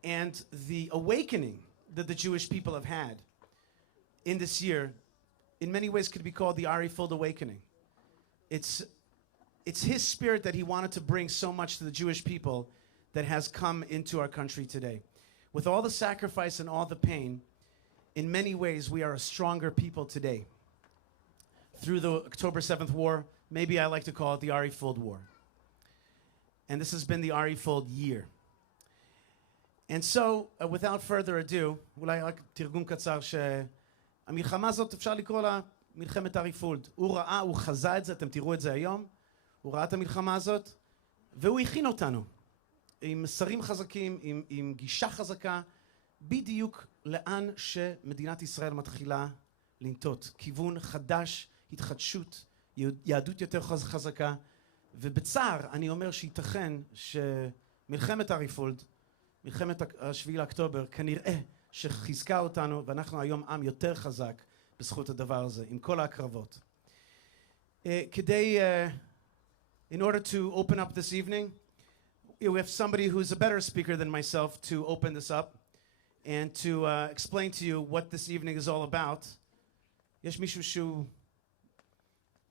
And the awakening that the Jewish people have had in this year, in many ways could be called the Ari Fuld Awakening. It's his spirit that he wanted to bring so much to the Jewish people that has come into our country today. With all the sacrifice and all the pain, in many ways we are a stronger people today. Through the October 7th war, maybe I like to call it the Ari Fuld War. And this has been the Ari Fuld year. And so, without further ado, אולי רק תרגום קצר שהמלחמה הזאת אפשר לקרוא לה מלחמת ארי פולד. הוא ראה, הוא חזה את זה, אתם תראו את זה היום. הוא ראה את המלחמה הזאת, והוא הכין אותנו. עם מסרים חזקים, עם גישה חזקה, בדיוק לאן שמדינת ישראל מתחילה לנטות. כיוון חדש, התחדשות, יהדות יותר חזקה, ובצער אני אומר שייתכן שמלחמת ארי פולד, מלחמת השביעי לאוקטובר, כנראה שחיזקה אותנו, ואנחנו היום עם יותר חזק בזכות הדבר הזה, עם כל ההקרבות. כדי, in order to open up this evening, we have somebody who's a better speaker than myself to open this up and to explain to you what this evening is all about. יש מישהו שהוא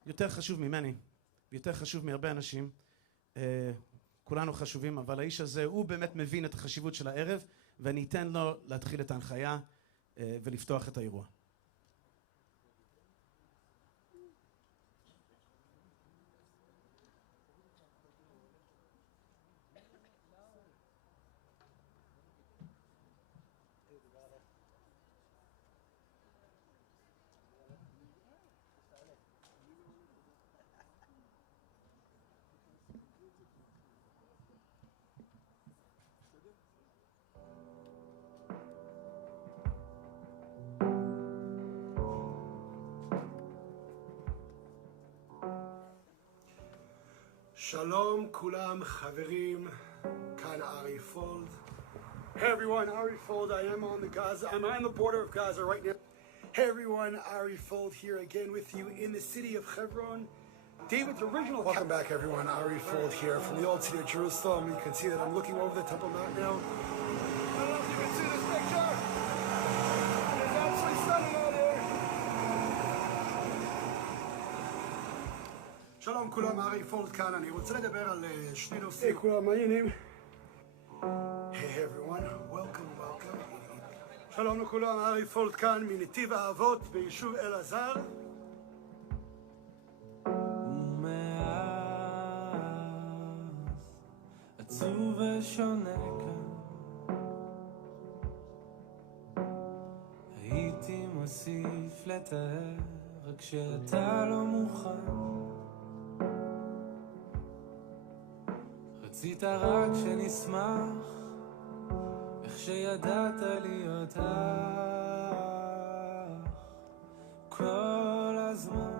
יותר חשוב ממני, ויותר חשוב מהרבה אנשים. כולנו חשובים, אבל האיש הזה, הוא באמת מבין את החשיבות של הערב, ואני אתן לו להתחיל את ההנחיה ולפתוח את האירוע. Shalom kulam chaverim, kan Ari Fuld. Hey everyone, Ari Fuld. I am on the border of Gaza right now. Hey everyone, Ari Fuld here again with you in the city of Hebron. David's original. Welcome back everyone, Ari Fuld here from the old city of Jerusalem. You can see that I'm looking over the Temple Mount now. I don't know if you can see this picture. It's absolutely stunning out here. שלום כולם, ארי פולד כאן, אני רוצה לדבר על שני נושאים. היי כולם, מה העניינים? Hey everyone, welcome. שלום לכולם, ארי פולד כאן מנתיב האבות ביישוב אלעזר. ומאז עצוב ושונה כאן הייתי מוסיף לתאר רק שאתה לא מוכן רצית רק שנשמח איך שידעת להיות אח כל הזמן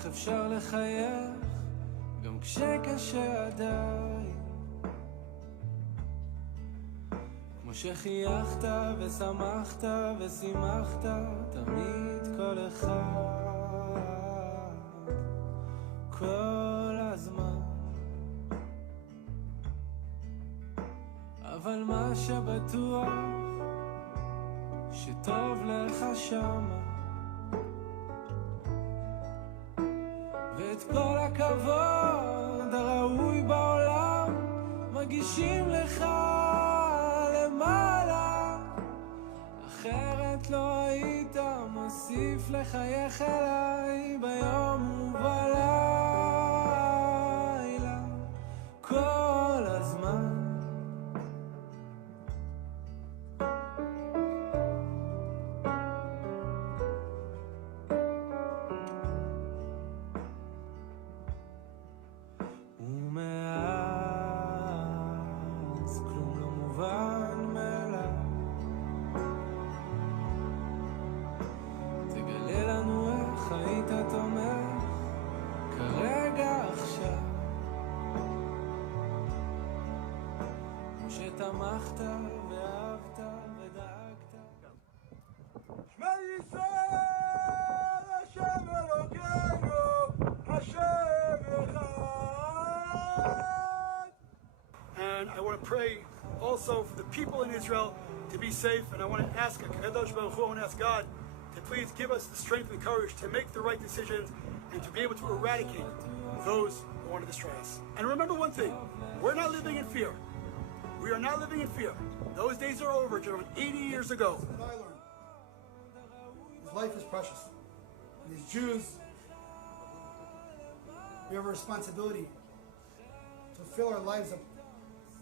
איך אפשר לחייך גם כשקשה עדיין, כמו שחייכת ושמחת ושימחת תמיד כל אחד כל הזמן. אבל מה שבטוח שטוב לך שמה, ואת כל הכבוד הראוי בעולם מגישים לך למעלה, אחרת לא היית מוסיף לחייך אליי ביום ובלילה כל הזמן. שתמכת ואהבת ודאגת. שמע ישראל השם אלוקינו השם אחד. And I want to pray also for the people in Israel to be safe, and I want to ask Kadosh Baruch Hu, I want to ask God to please give us the strength and courage to make the right decisions and to be able to eradicate those who want to destroy us. And remember one thing, we're not living in fear. We are not living in fear. Those days are over, gentlemen. 80 years ago. What I learned is life is precious. And as Jews, we have a responsibility to fill our lives up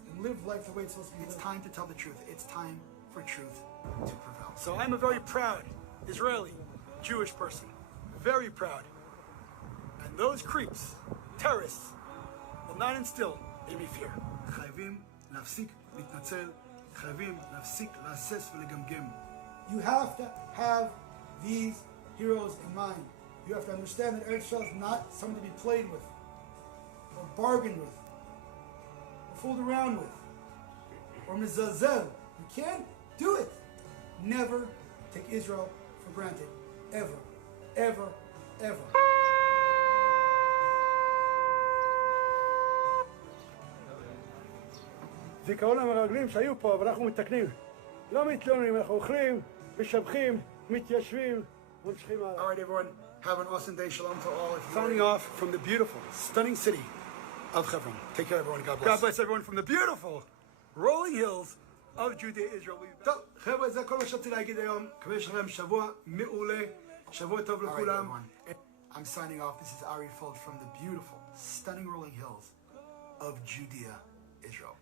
and live life the way it's supposed to be lived. It's time to tell the truth. It's time for truth to prevail. So I'm a very proud Israeli Jewish person. Very proud. And those creeps, terrorists, will not instill in me fear. להפסיק להתנצל, חייבים להפסיק להסס ולגמגם. You have to have these heroes in mind. You have to understand that Eretz Yisrael is not something to be played with, or bargained with, or fooled around with, or mizazel. You can't do it. Never take Israel for granted. Ever. Ever. Ever. זיכרון המרגלים שהיו פה, אבל אנחנו מתקנים. לא מתלוננים, אנחנו אוכלים, משבחים, מתיישבים, ממשיכים הלאה. All right, everyone, have an awesome day. Shalom to all. Signing off from the beautiful, stunning city of Hebron. Take care, everyone. God bless. God bless everyone from the beautiful, rolling hills of Judea, Israel. טוב, חבר'ה, זה כל מה שרציתי להגיד היום. מקווה שלכם שבוע מעולה, שבוע טוב לכולם. I'm signing off. This is Ari Fuld from the beautiful, stunning rolling hills of Judea, Israel.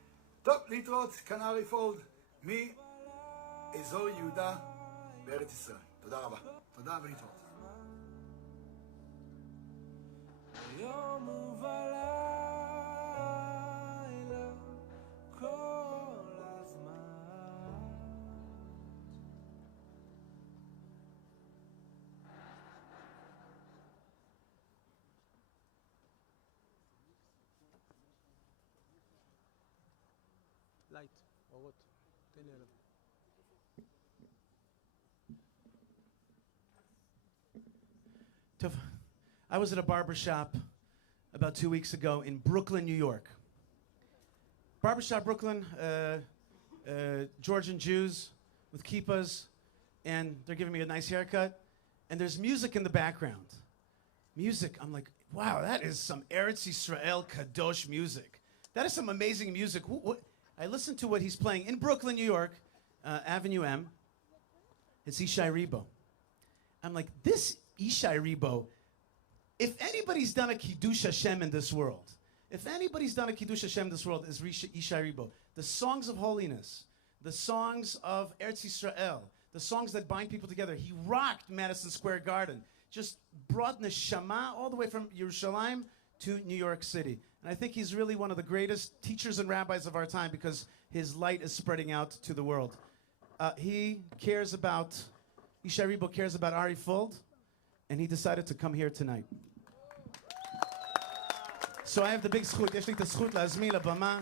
טוב, להתראות, כאן ארי פולד, מאזור יהודה בארץ ישראל. תודה רבה. תודה ולהתראות. יום ובלילה כל הזמן. לייט, אורות, תן לי עליו. טוב, I was at a barber shop about 2 weeks ago in Brooklyn, New York. Barbershop Brooklyn, Georgian Jews with kippahs, and they're giving me a nice haircut, and there's music in the background. Music, I'm like, wow, that is some Eretz Yisrael Kadosh music. That is some amazing music. I listened to what he's playing in Brooklyn, New York, Avenue M. It's Ishai Ribo. I'm like, this Ishai Ribo, if anybody's done a Kiddush Hashem in this world, is Ishai Ribo. The songs of holiness, the songs of Eretz Yisrael, the songs that bind people together. He rocked Madison Square Garden, just brought neshama all the way from Yerushalayim to New York City. And I think he's really one of the greatest teachers and rabbis of our time because his light is spreading out to the world. Ishai Ribo cares about Ari Fuld, and he decided to come here tonight. So I have the big זכות, יש לי את הזכות להזמין לבמה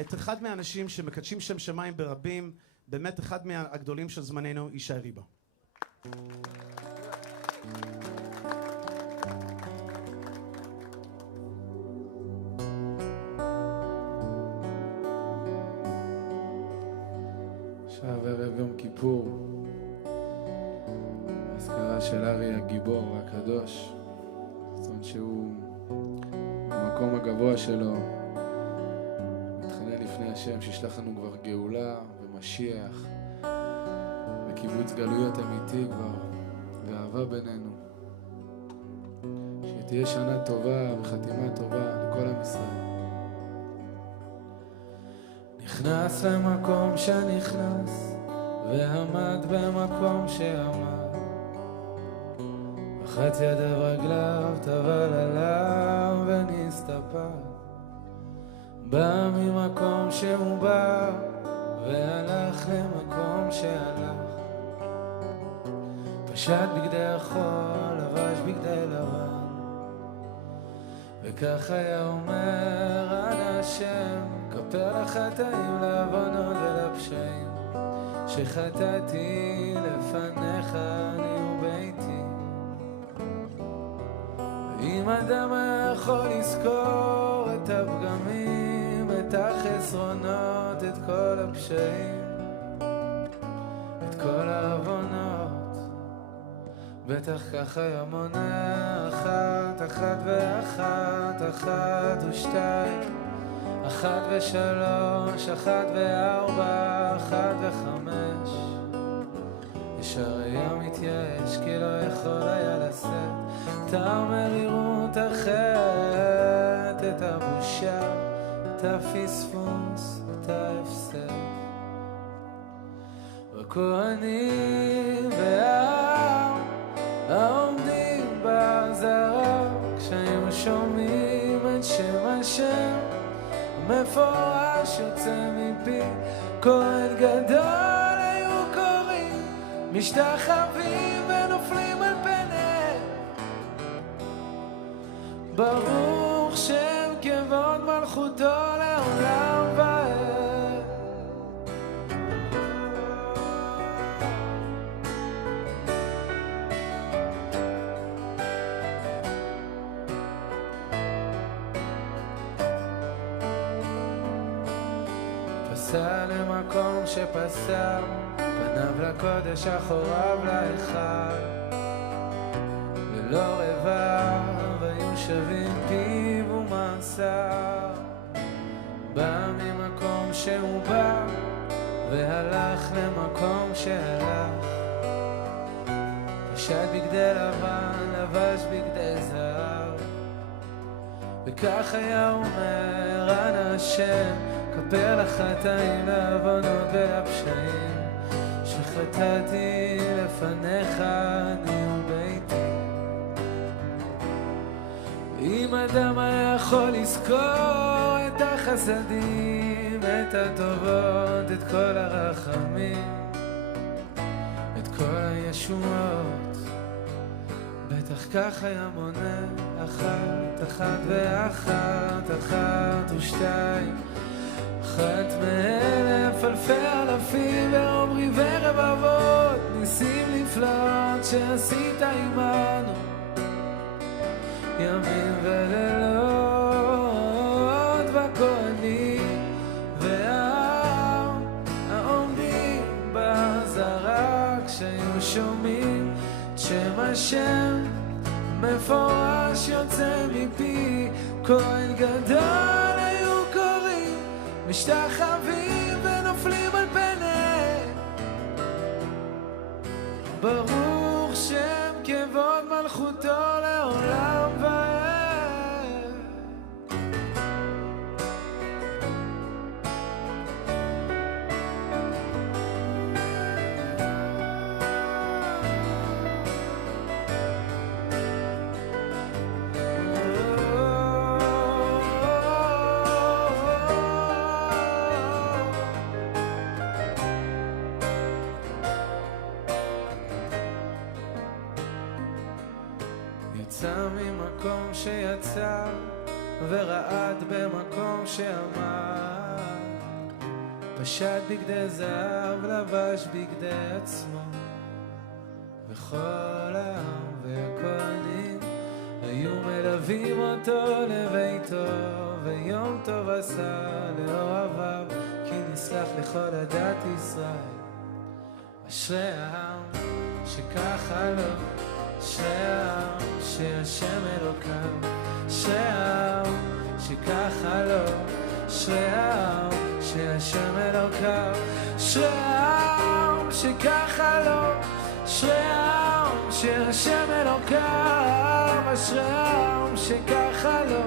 את אחד מהאנשים שמקדשים שם שמיים ברבים, באמת אחד מהגדולים של זמננו, ישי ריבה. עכשיו ערב יום כיפור, אזכרה של ארי הגיבור והקדוש, זאת אומרת שהוא במקום הגבוה שלו מתחנן לפני השם שישלח לנו כבר גאולה ומשיח וקיבוץ גלויות אמיתי כבר ואהבה בינינו, שתהיה שנה טובה וחתימה טובה לכל עם ישראל. נכנס למקום שנכנס ועמד במקום שעמד, רחץ ידיו רגליו טבל עליו ונסתפק, בא ממקום שהוא בא והלך למקום שהלך, פשט בגדי החול לבש בגדי לבן, וכך היה אומר אנא השם כפר לחטאים לעוונות ולפשעים שחטאתי לפניך אני וביתי. אם אדם יכול לזכור את הפגמים, את החסרונות, את כל הפשעים, את כל העוונות, בטח ככה היה מונה אחת, אחת ואחת, אחת ושתיים, אחת ושלוש, אחת וארבע, אחת וחמש. ישר היה מתייאש כי לא יכול היה לשאת את המרירות, אחרת את הבושה, את הפספוס, את ההפסד. הכהנים והעם העומדים בעזרה, כשהיו שומעים את שם השם מפורש יוצא מפי, כהן גדול היו קוראים, משתחווים ונופלים על פניהם. ברוך שם כבוד מלכותו לעולם ועד. פסע למקום שפסע, פניו לקודש אחוריו להיכל, ללא רבב היו שווים פיו ומעשיו. בא ממקום שהוא בא והלך למקום שהלך, פשט בגדי לבן לבש בגדי זהב, וכך היה אומר אנא השם כפר לחטאים לעוונות ולפשעים שחטאתי לפניך אני וביתי. אם אדם היה יכול לזכור את החסדים, את הטובות, את כל הרחמים, את כל הישועות, בטח כך היה מונה אחת, אחת ואחת, אחת ושתיים, אחת מאלף אלפי אלפים ועומרי ורבבות, ניסים נפלאות שעשית עמנו ימים ולילות. בכהנים והעם העומדים בעזרה, כשהיו שומעים את שם השם מפורש יוצא מפי, כהן גדול היו קוראים, משתחווים ונופלים על פניהם. ברוך שם כבוד מלכותו לעולם ועד. יצא ממקום שיצא ורעד במקום שעמד, פשט בגדי זהב, לבש בגדי עצמו, וכל העם והכהנים היו מלווים אותו לביתו, ויום טוב עשה לאוהביו, כי נסלח לכל עדת ישראל. אשרי העם שככה לו, אשרי העם שהשם אלוקיו, אשרי העם שככה לו, אשרי העם שהשם אלוקיו, אשרי העם שככה לו, אשרי העם שהשם אלוקיו, אשרי העם שככה לו,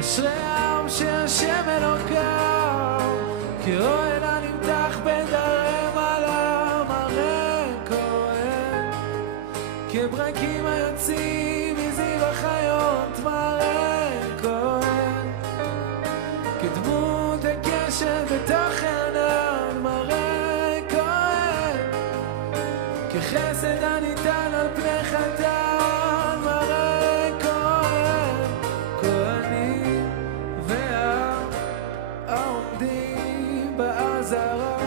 אשרי העם שהשם אלוקיו, כאוהל הנמתח בדרם עליו מראה כהן, כברקים היוצאים מזיו החיות מראה כהן, כדמות הקשת בתוך הענן מראה כהן, כחסד הניתן על פני חתן מראה כהן, כהנים והעם העומדים בעזרה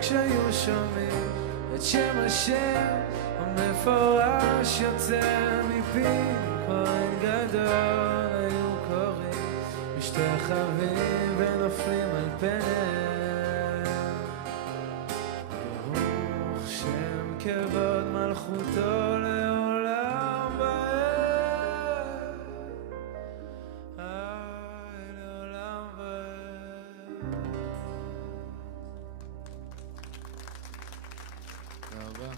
כשהיו שומעים את שם השם המפורש יוצא מפי כהן גדול, היו קוראים משתחווים ונופלים על פניהם, ברוך שם כבוד מלכותו לעולם ועד, לעולם ועד. תודה רבה.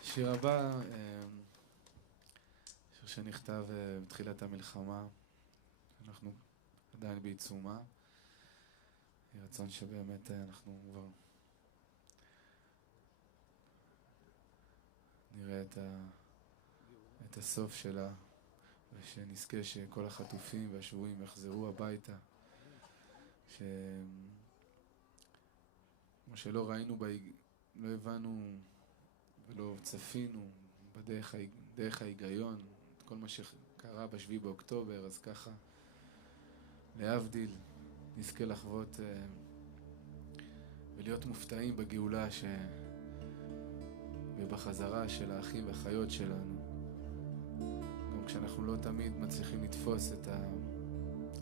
השיר הבא, שיר שנכתב בתחילת המלחמה, אנחנו עדיין בעיצומה. יהי רצון שבאמת אנחנו כבר נראה את הסוף שלה, ושנזכה שכל החטופים והשבויים יחזרו הביתה, מה שלא ראינו, לא הבנו ולא צפינו בדרך ההיגיון, כל מה שקרה ב7 באוקטובר, אז ככה להבדיל נזכה לחוות ולהיות מופתעים בגאולה ובחזרה של האחים והאחיות שלנו, גם כשאנחנו לא תמיד מצליחים לתפוס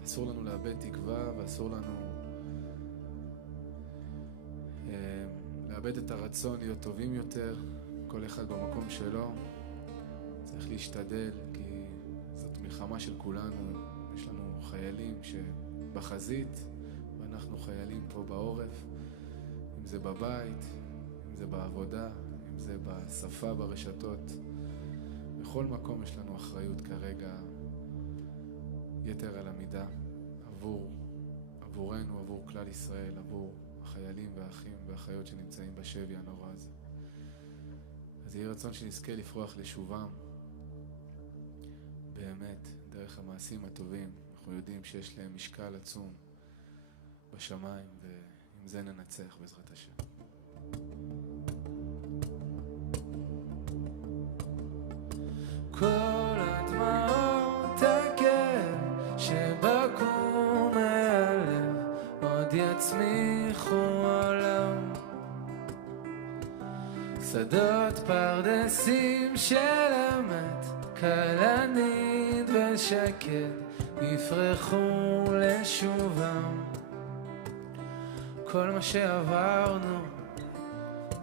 אסור לנו לאבד תקווה, ואסור לנו לאבד את הרצון להיות טובים יותר, כל אחד במקום שלו. צריך להשתדל, כי זאת מלחמה של כולנו. יש לנו חיילים שבחזית, ואנחנו חיילים פה בעורף, אם זה בבית, אם זה בעבודה, אם זה בשפה, ברשתות. בכל מקום יש לנו אחריות כרגע יתר על המידה עבורנו, עבור כלל ישראל, עבור החיילים והאחים והאחיות שנמצאים בשבי הנורא הזה. אז יהיה רצון שנזכה לפרוח לשובם באמת דרך המעשים הטובים. אנחנו יודעים שיש להם משקל עצום בשמיים, ועם זה ננצח בעזרת השם. כל הדמעות הכאב שבקעו מהלב עוד יצמיחו עולם, שדות פרדסים של אמת כלנית ושקט יפרחו לשובם. כל מה שעברנו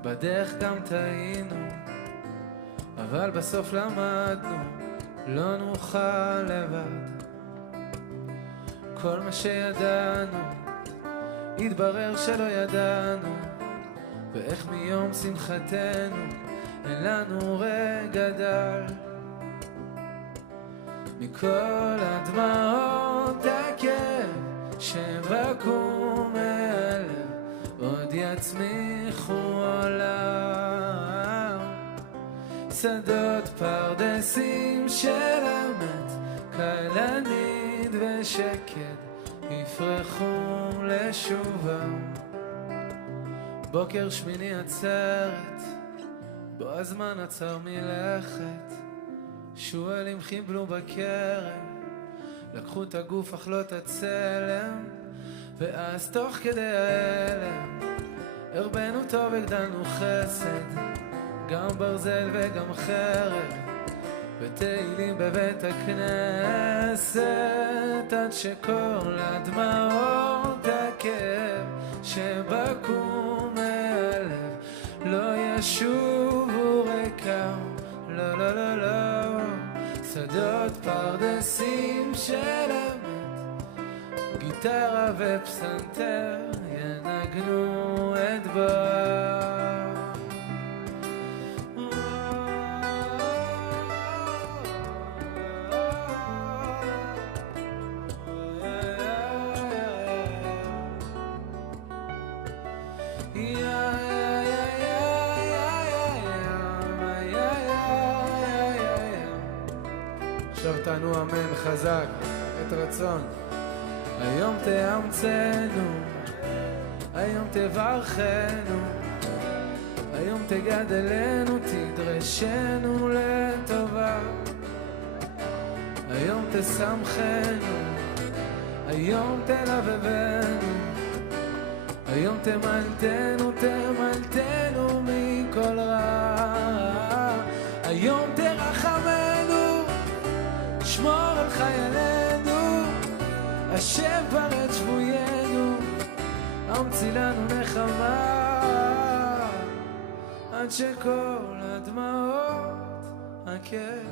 בדרך גם טעינו, אבל בסוף למדנו לא נוכל לבד. כל מה שידענו התברר שלא ידענו, ואיך מיום שמחתנו אין לנו רגע דל. מכל הדמעות הכאב שבקעו מהלב עוד יצמיחו עולם, שדות פרדסים של אמת כלנית ושקט יפרחו לשובם. בוקר שמיני עצרת בו הזמן עצר מלכת, שואלים חיבלו בכרם לקחו את הגוף אך לא את הצלם, ואז תוך כדי ההלם הרבנו טוב הגדלנו חסד, גם ברזל וגם חרב, ותהילים בבית הכנסת, עד שכל הדמעות הכאב שבקום מהלב לא ישובו ריקם, לא לא לא לא, שדות פרדסים של אמת, גיטרה ופסנתר ינגנו את בר. עכשיו תענו אמן חזק את רצון. היום תאמצנו, היום תברכנו, היום תגדלנו, תדרשנו לטובה, היום תשמחנו, היום תלבבנו, היום תמלתנו, תמלתנו מכל רע, היום תרחמנו, שמור על חיילינו, השב ברד שבוינו, המציא לנו נחמה, עד שכל הדמעות הכאב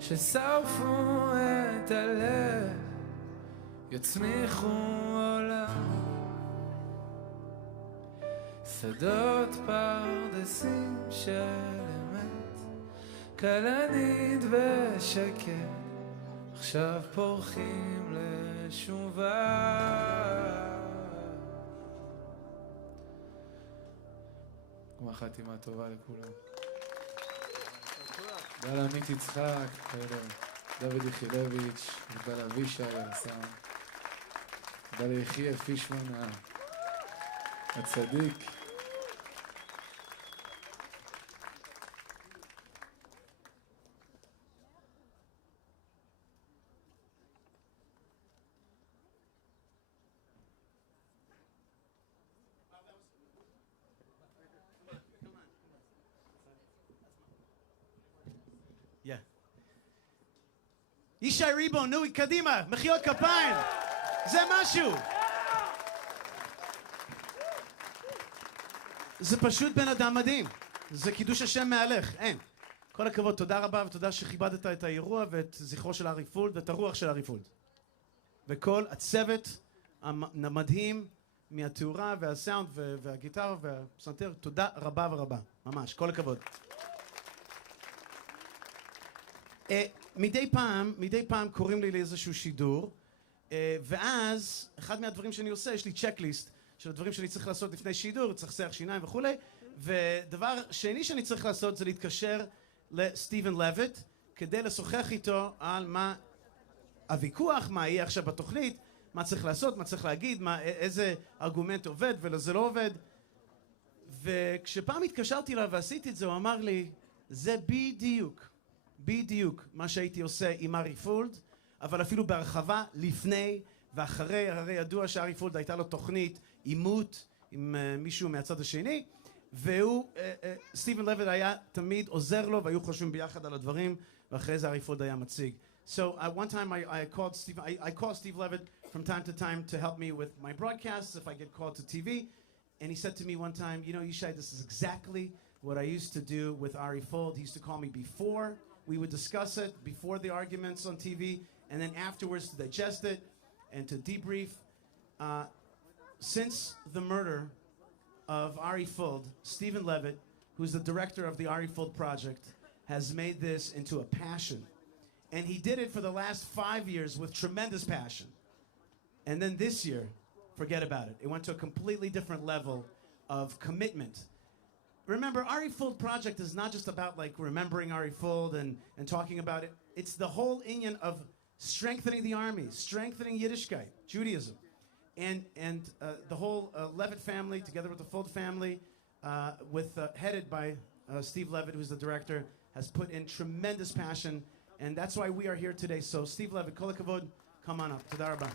ששרפו את הלב יצמיחו עולם. שדות פרדסים של אמת, כלנית ושקט, עכשיו פורחים לשובה. כמו חתימה טובה לכולם. תודה לעמית יצחק, דוד יחילביץ', תודה לאבישי הסאונד, תודה ליחיה פישמן הצדיק. ישי ריבון, נו, קדימה, מחיאות כפיים, זה משהו. זה פשוט בן אדם מדהים, זה קידוש השם מהלך, אין. כל הכבוד, תודה רבה ותודה שכיבדת את האירוע ואת זכרו של ארי פולד ואת הרוח של ארי פולד. וכל הצוות המדהים מהתאורה והסאונד והגיטרה והפסנתר, תודה רבה ורבה, ממש, כל הכבוד. מדי פעם קוראים לי לאיזשהו שידור, ואז אחד מהדברים שאני עושה, יש לי צ'קליסט של הדברים שאני צריך לעשות לפני שידור, צריך שיח שיניים וכולי, ודבר שני שאני צריך לעשות זה להתקשר לסטיבן לויט, כדי לשוחח איתו על מה הוויכוח, מה יהיה עכשיו בתוכנית, מה צריך לעשות, מה צריך להגיד, איזה ארגומנט עובד וזה לא עובד. וכשפעם התקשרתי אליו ועשיתי את זה, הוא אמר לי, זה בדיוק מה שהייתי עושה עם ארי פולד, אבל אפילו בהרחבה לפני ואחרי. הרי ידוע שארי פולד הייתה לו תוכנית עימות עם מישהו מהצד השני, והוא, סטיבן לויט היה תמיד עוזר לו והיו חושבים ביחד על הדברים, ואחרי זה ארי פולד היה מציג. So one time I called Steve Levitt from time to help me with my broadcasts if I get called to TV, and he said to me one time, you know, Yishai, this is exactly what I used to do with Ari Fuld. He used to call me before we would discuss it, before the arguments on TV, and then afterwards to digest it and to debrief. Since the murder of Ari Fuld, Stephen Levitt, who's the director of the Ari Fuld Project, has made this into a passion. And he did it for the last 5 years with tremendous passion. And then this year, forget about it. It went to a completely different level of commitment. Remember, Ari Fuld Project is not just about like remembering Ari Fuld and talking about it. It's the whole inyan of strengthening the army, strengthening Yiddishkeit, Judaism. And the whole Levitt family, together with the Fuld family, headed by Steve Levitt, who's the director, has put in tremendous passion. And that's why we are here today. So Steve Levitt, kol hakavod, Come on up. Toda rabba.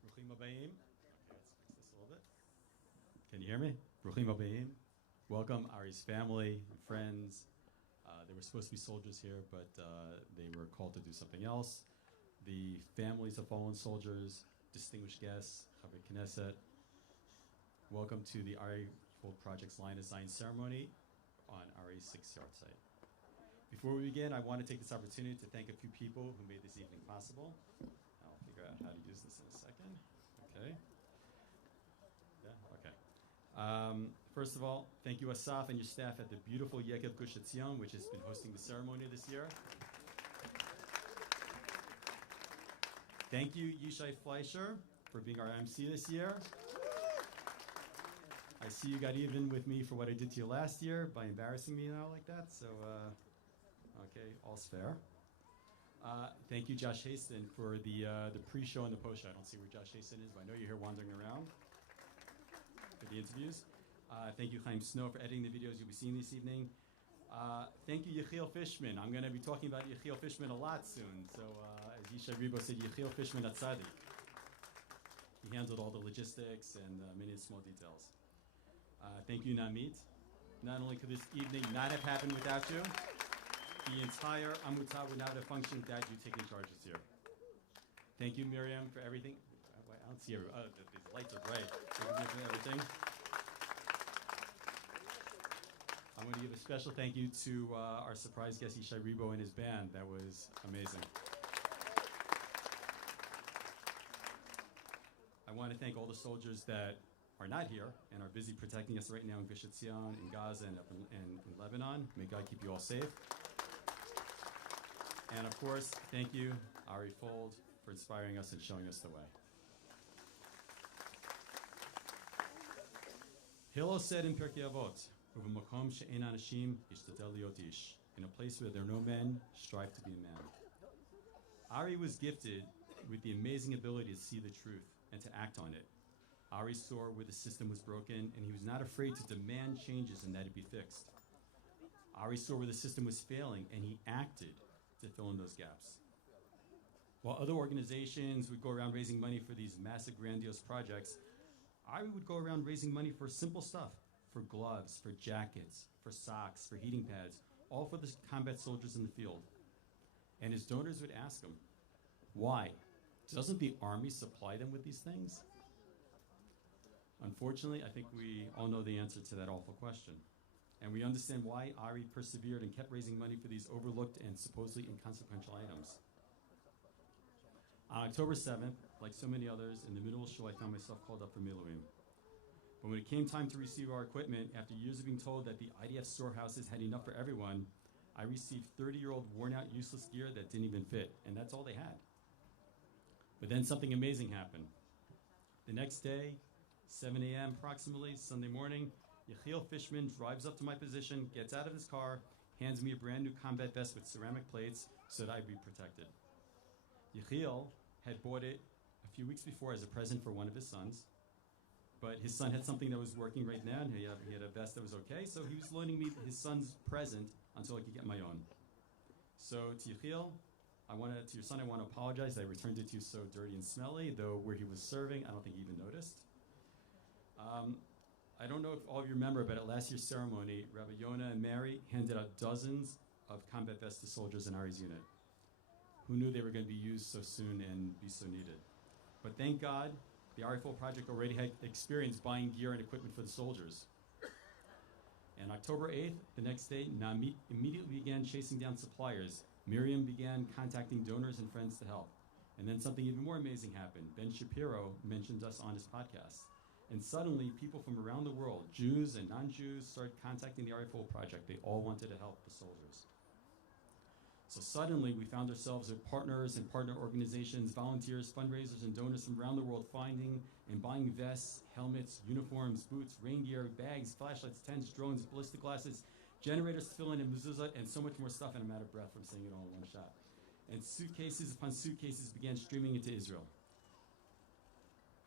Bruchim habayim. Okay, let's fix this a little bit. Can you hear me? Bruchim habayim. Welcome, Ari's family and friends. There were supposed to be soldiers here, but they were called to do something else. The families of fallen soldiers, distinguished guests, Chavei Knesset, welcome to the Ari Fuld Project's Line of Zion ceremony on Ari's 6th Yahrzeit. Before we begin, I want to take this opportunity to thank a few people who made this evening possible. I'll figure out how to use this in a second. Okay. Yeah, okay. First of all, thank you, Asaf, and your staff at the beautiful Yekev Gush Etzion, which has been hosting the ceremony this year. Thank you, Yishai Fleischer, for being our MC this year. I see you got even with me for what I did to you last year by embarrassing me now like that, so, okay, all's fair. Thank you, Josh Haston, for the pre-show and the post-show. I don't see where Josh Haston is, but I know you're here wandering around for the interviews. Thank you, Chaim Snow, for editing the videos you'll be seeing this evening. Thank you, Yechiel Fishman. I'm going to be talking about Yechiel Fishman a lot soon. So, as Yishai Ribo said, Yechiel Fishman at Tzadi. He handled all the logistics and many small details. Thank you, Namit. Not only could this evening not have happened without you, the entire Amutah would not have functioned without you taking charge this year. Thank you, Miriam, for everything. I don't see everything. Oh, these lights are bright. Everything. I'm going to give a special thank you to our surprise guest, Yishai Ribo, and his band. That was amazing. I want to thank all the soldiers that are not here and are busy protecting us right now in Gush Etzion, in Gaza, and up in Lebanon. May God keep you all safe. And of course, thank you, Ari Fuld, for inspiring us and showing us the way. Hillel said in Pirkei Avot, in a place where there are no men, strive to be a man. Ari was gifted with the amazing ability to see the truth and to act on it. Ari saw where the system was broken, and he was not afraid to demand changes and that it be fixed. Ari saw where the system was failing, and he acted to fill in those gaps. While other organizations would go around raising money for these massive, grandiose projects, Ari would go around raising money for simple stuff. For gloves, for jackets, for socks, for heating pads, all for the combat soldiers in the field. And his donors would ask him, why? Doesn't the army supply them with these things? Unfortunately, I think we all know the answer to that awful question. And we understand why Ari persevered and kept raising money for these overlooked and supposedly inconsequential items. On October 7th, like so many others, in the middle of shul, I found myself called up for Miluim. But when it came time to receive our equipment, after years of being told that the IDF storehouses had enough for everyone, I received 30-year-old worn-out, useless gear that didn't even fit, and that's all they had. But then something amazing happened. The next day, 7 a.m. approximately, Sunday morning, Yechiel Fishman drives up to my position, gets out of his car, hands me a brand new combat vest with ceramic plates so that I'd be protected. Yechiel had bought it a few weeks before as a present for one of his sons. But his son had something that was working right now, and he had a vest that was okay, so he was loaning me his son's present until I could get my own. So to Yechiel, to your son, I want to apologize. I returned it to you so dirty and smelly, though where he was serving, I don't think he even noticed. I don't know if all of you remember, but at last year's ceremony, Rabbi Yonah and Mary handed out dozens of combat vests to soldiers in Ari's unit. Who knew they were going to be used so soon and be so needed? But thank God, the Ari Fuld Project already had experience buying gear and equipment for the soldiers. And October 8th, the next day, Namit immediately began chasing down suppliers. Miriam began contacting donors and friends to help. And then something even more amazing happened. Ben Shapiro mentioned us on his podcast. And suddenly, people from around the world, Jews and non-Jews, started contacting the Ari Fuld Project. They all wanted to help the soldiers. So suddenly, we found ourselves with partners and partner organizations, volunteers, fundraisers, and donors from around the world finding and buying vests, helmets, uniforms, boots, rain gear, bags, flashlights, tents, drones, ballistic glasses, generators to fill in mezuzah, and so much more stuff, and I'm out of breath from saying it all in one shot. And suitcases upon suitcases began streaming into Israel.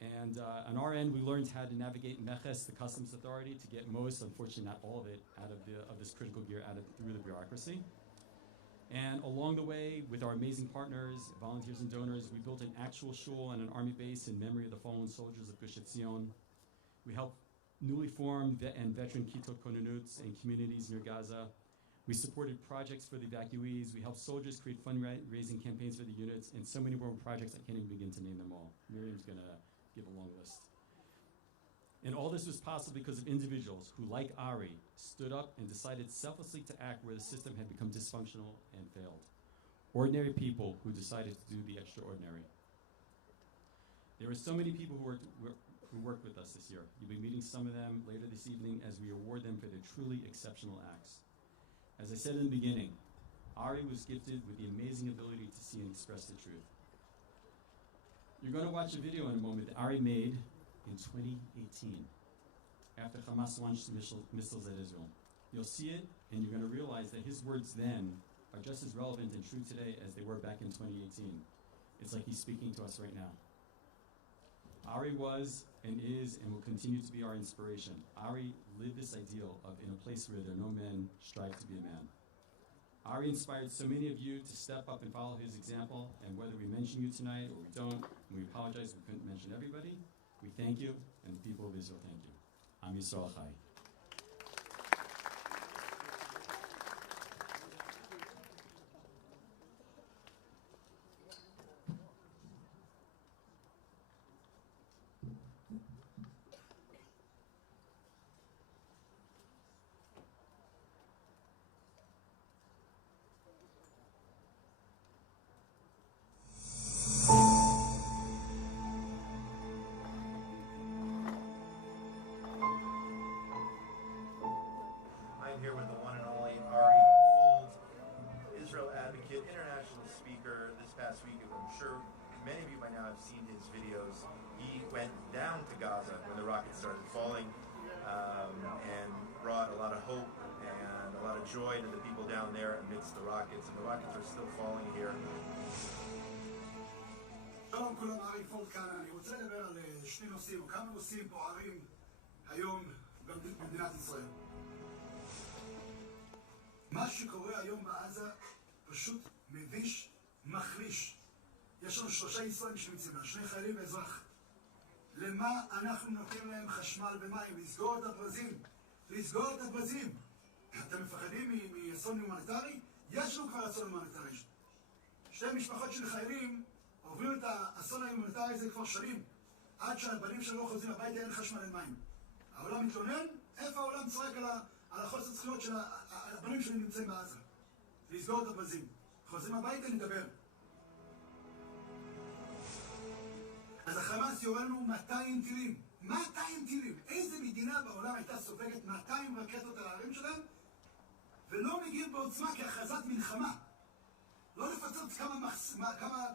And on our end, we learned how to navigate Meches, the customs authority, to get most, unfortunately not all of it, out of this critical gear through the bureaucracy. And along the way, with our amazing partners, volunteers and donors, we built an actual shul and an army base in memory of the fallen soldiers of Gush Etzion. We helped newly formed and veteran Kitot Konunuts in communities near Gaza. We supported projects for the evacuees. We helped soldiers create fundraising campaigns for the units, and so many more projects, I can't even begin to name them all. Miriam's going to give a long list. And all this was possible because of individuals who, like Ari, stood up and decided selflessly to act where the system had become dysfunctional and failed. Ordinary people who decided to do the extraordinary. There were so many people who worked with us this year. You'll be meeting some of them later this evening as we award them for their truly exceptional acts. As I said in the beginning, Ari was gifted with the amazing ability to see and express the truth. You're going to watch a video in a moment that Ari made in 2018, after Hamas launched missiles at Israel. You'll see it, and you're going to realize that his words then are just as relevant and true today as they were back in 2018. It's like he's speaking to us right now. Ari was and is and will continue to be our inspiration. Ari lived this ideal of in a place where there are no men, strive to be a man. Ari inspired so many of you to step up and follow his example, and whether we mention you tonight or we don't, and we apologize we couldn't mention everybody, we thank you, and the people of Israel thank you. Am Yisrael Chai. I'm here with the one and only Ari Fuld, Israel advocate, international speaker. This past week, I'm sure many of you by now have seen his videos. He went down to Gaza when the rockets started falling and brought a lot of hope and a lot of joy to the people down there amidst the rockets. And the rockets are still falling here. שלום כולם, ארי פולד כאן. אני רוצה לדבר על שני נושאים, או כמה נושאים בוערים היום במדינת ישראל. מה שקורה היום בעזה פשוט מביש, מחליש. יש לנו 3 ישראלים שנמצאים, 2 חיילים ואזרח. למה אנחנו נותנים להם חשמל ומים? לסגור את הברזים. לסגור את הברזים. אתם מפחדים מאסון הומניטרי? יש לנו כבר אסון הומניטרי. 2 משפחות של חיילים עוברים את האסון ההומניטרי הזה כבר שנים. עד שהבנים שלנו לא חוזרים הביתה, אין חשמל, אין מים. העולם מתלונן? איפה העולם צועק על החוסר זכויות של הבנים שלי נמצאים בעזה? לסגור את הברזים. חוזרים הביתה, נדבר. אז החמאס יורה לנו 200 טילים. 200 טילים. איזה מדינה בעולם הייתה סופגת 200 רקטות על הערים שלהם ולא מגיב בעוצמה כהכרזת מלחמה? לא לפצות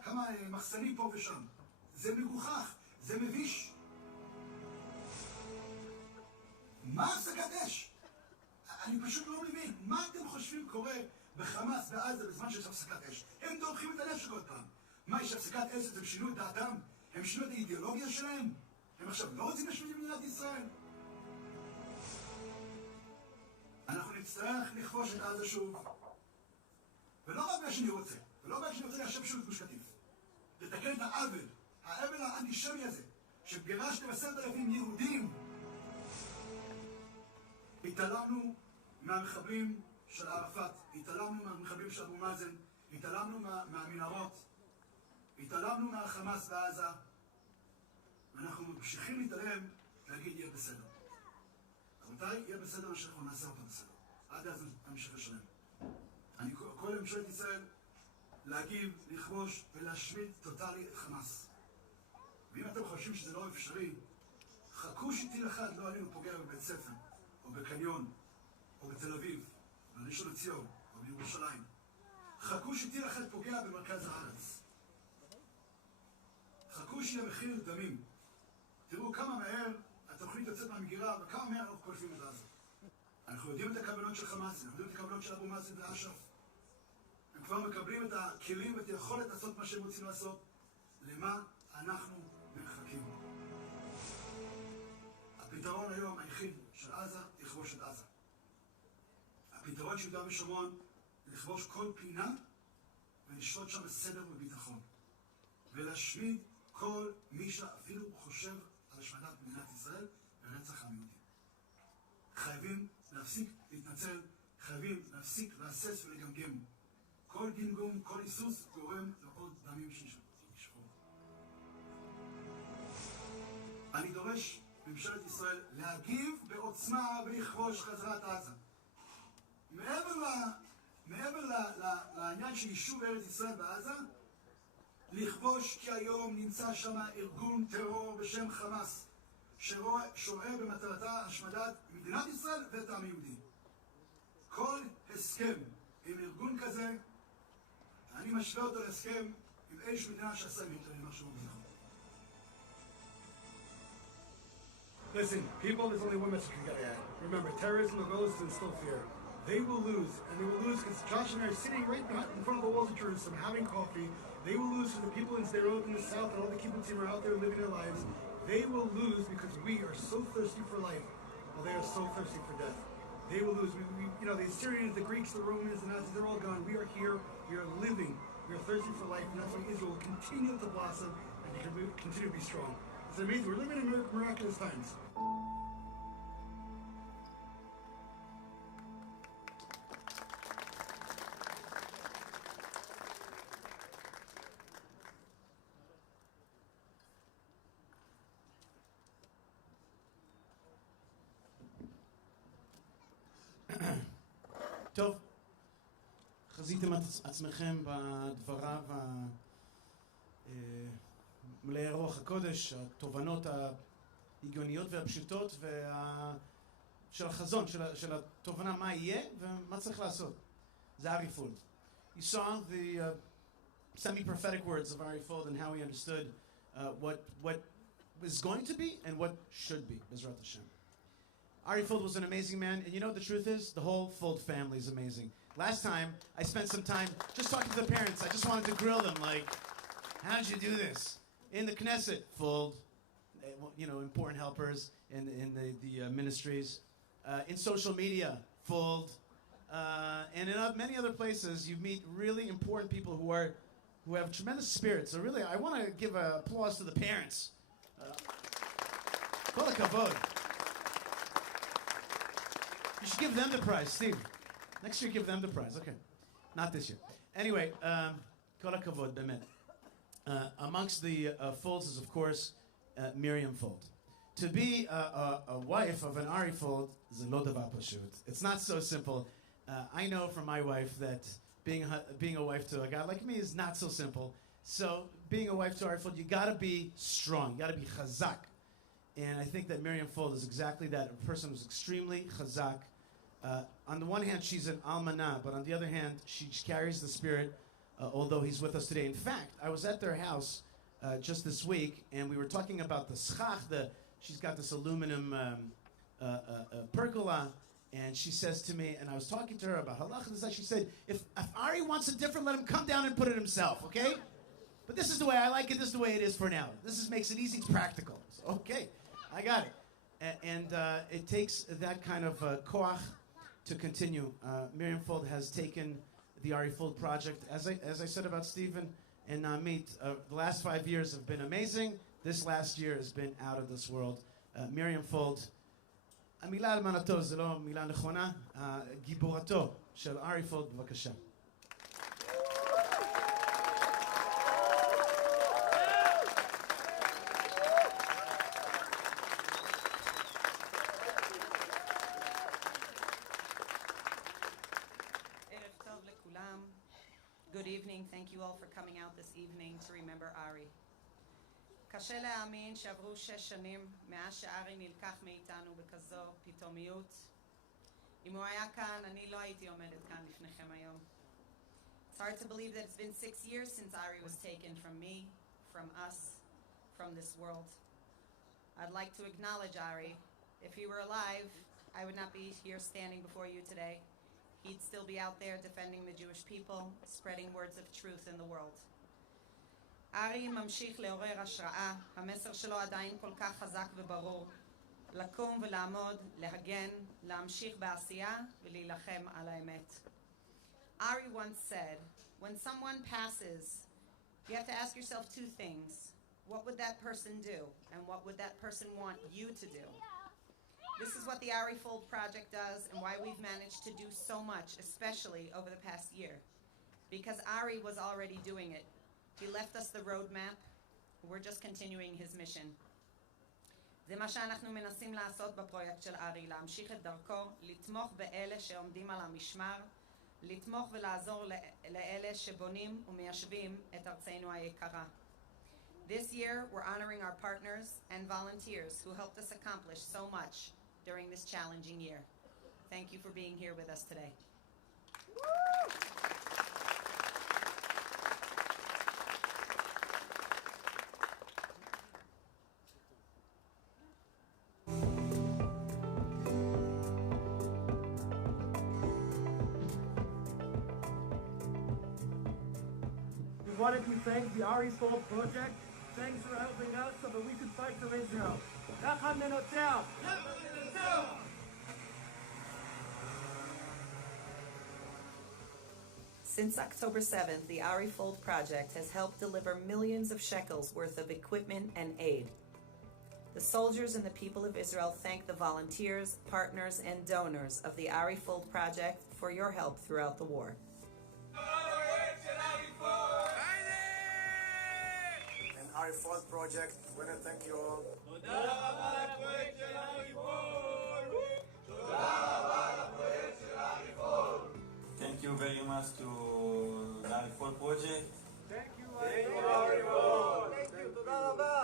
כמה מחסנים פה ושם. זה מגוחך, זה מביש. מה הפסקת אש? אני פשוט לא מבין. מה אתם חושבים קורה בחמאס בעזה בזמן שיש הפסקת אש? הם דורכים את הנשק עוד פעם. מה, יש הפסקת אש? הם שינו את דעתם? הם שינו את האידיאולוגיה שלהם? הם עכשיו לא רוצים לשמור במדינת ישראל? אנחנו נצטרך לכבוש את עזה שוב. ולא רק מה שאני רוצה. ולא רק שאני רוצה ליישב שוב את גוש קטיף. לתקן את העוול האנטישמי הזה, שגירשתם 10,000 יהודים. התעלמנו מהמחבלים של ערפאת, התעלמנו מהמחבלים של אבו מאזן, התעלמנו מהמנהרות, התעלמנו מהחמאס בעזה, ואנחנו ממשיכים להתעלם להגיד יהיה בסדר. רבותיי, יהיה בסדר מה שאנחנו נעשה אותו בסדר. עד אז נמשיך לשלם. אני קורא לממשלת ישראל להגיב, לכבוש ולהשמיד טוטלי את חמאס. ואם אתם חושבים שזה לא אפשרי, חכו שטיל אחד לא עלינו פוגע בבית ספר, או בקניון, או בתל אביב, בראשון לציון, או בירושלים. חכו שטיל אחד פוגע במרכז הארץ. חכו שיהיה מחיר דמים. תראו כמה מהר התוכנית יוצאת מהמגירה, וכמה מהר אנחנו קולפים את עזה. אנחנו יודעים את הכוונות של חמאס, אנחנו יודעים את הכוונות של אבו מאזן ואש"ף. הם כבר מקבלים את הכלים ואת היכולת לעשות מה שהם רוצים לעשות. למה אנחנו מחכים? הפתרון היום היחיד של עזה, לכבוש את עזה. הפתרון של יהודה ושומרון, לכבוש כל פינה ולשלוט שם בסדר וביטחון. ולהשמיד כל מי שאפילו חושב על השמדת מדינת ישראל ורצח העם היהודי. חייבים להפסיק להתנצל, חייבים להפסיק להסס ולגמגם. כל גמגום, כל היסוס גורם לעוד דמים שישפכו. אני דורש ממשלת ישראל להגיב בעוצמה ולכבוש חזרת עזה. מעבר לעניין של יישוב ארץ ישראל בעזה, לכבוש, כי היום נמצא שם ארגון טרור בשם חמאס, שרואה במטרתה השמדת מדינת ישראל ואת העם היהודי. כל הסכם עם ארגון כזה, אני משווה אותו להסכם עם איש מדינה שעשה עם משהו מביך. Listen, people, there's only one message we gotta add. Remember, terrorism, the goal is to instill fear. They will lose, and they will lose because Josh and I are sitting right in front of the walls of Jerusalem having coffee. They will lose for the people in Sderot in the south and all the kibbutzim are out there living their lives. They will lose because we are so thirsty for life, while they are so thirsty for death. They will lose. The Assyrians, the Greeks, the Romans, the Nazis, they're all gone. We are here. We are living. We are thirsty for life, and that's why Israel will continue to blossom and continue to be strong. It's amazing. We're living in miraculous times. טוב, חזיתם את עצמכם בדבריו מלאי רוח הקודש, התובנות ההגיוניות והפשוטות של החזון, של התובנה מה יהיה ומה צריך לעשות. זה ארי פולד. You saw the semi-prophetic words of Ari Fuld and how he understood what is going to be and what should be, Bezrat Hashem. Ari Fuld was an amazing man, and you know what the truth is? The whole Fuld family is amazing. Last time, I spent some time just talking to the parents. I just wanted to grill them, like, how'd you do this? In the Knesset, Fuld, important helpers in the ministries. In social media, Fuld. And in many other places, you meet really important people who have tremendous spirit. So really, I want to give applause to the parents. Kol hakavod. You should give them the prize, Steve. Next year, give them the prize. Okay. Not this year. Anyway, kol hakavod, bemet. Amongst the Fulds is, of course, Miriam Fuld. To be a wife of an Ari Fuld is a lo davar pashut. It's not so simple. I know from my wife that being a wife to a guy like me is not so simple. So being a wife to Ari Fuld, you gotta be strong. You gotta be chazak. And I think that Miriam Fuld is exactly that, a person who's extremely chazak. On the one hand, she's an almanah, but on the other hand, she carries the spirit, although he's with us today. In fact, I was at their house just this week, and we were talking about the schach. She's got this aluminum pergola, and she says to me, and I was talking to her about halach, she said, if Ari wants it different, let him come down and put it himself, okay? But this is the way I like it, this is the way it is for now. Makes it easy, it's practical. So, okay, I got it. And it takes that kind of koach to continue. Miriam Fuld has taken the Ari Fuld Project. As I said about Stephen and Namit, the last 5 years have been amazing. This last year has been out of this world. Miriam Fuld, המילה אלמנתו זה לא מילה נכונה, גיבורתו של ארי פולד, בבקשה. Good evening. Thank you all for coming out this evening to remember Ari. קשה להאמין שעברו 6 שנים מאז שארי נלקח מאיתנו בכזו פתאומיות. אם הוא היה כאן, אני לא הייתי עומדת כאן לפניכם היום. It's hard to believe that it's been 6 years since Ari was taken from me, from us, from this world. I'd like to acknowledge Ari. If he were alive, I would not be here standing before you today. He'd still be out there defending the Jewish people, spreading words of truth in the world. ארי ממשיך לעורר השראה, המסר שלו עדיין כל כך חזק וברור. לקום ולעמוד, להגן, להמשיך בעשייה ולהילחם על האמת. Ari once said, when someone passes, you have to ask yourself two things. What would that person do? And what would that person want you to do? This is what the Ari Fuld Project does and why we've managed to do so much, especially over the past year. Because Ari was already doing it. He left us the roadmap. We're just continuing his mission. זה מה שאנחנו מנסים לעשות בפרויקט של ארי, להמשיך את דרכו, לתמוך באלה שעומדים על המשמר, לתמוך ולעזור לאלה שבונים ומיישבים את ארצנו היקרה. This year, we're honoring our partners and volunteers who helped us accomplish so much during this challenging year. Thank you for being here with us today. We wanted to thank the Ari Fuld Project. Thanks for helping us so that we could fight for Israel. Yachad Nenotzach! Since October 7th, the Ari Fuld Project has helped deliver millions of shekels worth of equipment and aid. The soldiers and the people of Israel thank the volunteers, partners, and donors of the Ari Fuld Project for your help throughout the war. And Ari Fuld Project, I want to thank you all. Thank you very much to the Ari Fuld Project. Thank you, Ari Fuld! Thank you, תודה רבה!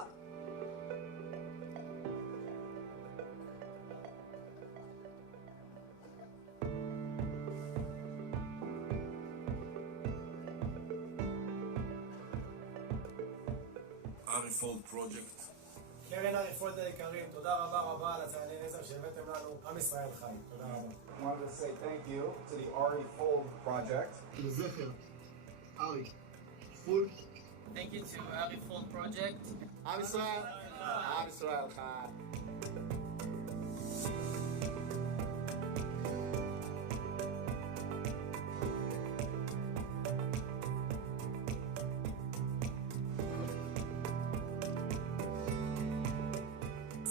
Ari Fuld Project. קרן ארי פולד היקרים, תודה רבה רבה על הצעדי נזר שהבאתם לנו, עם ישראל חי. תודה רבה. I wanted to say thank you to the Ari Fuld Project. לזכר, ארי פולד. Thank you to Ari Fuld Project. עם ישראל, עם ישראל חי.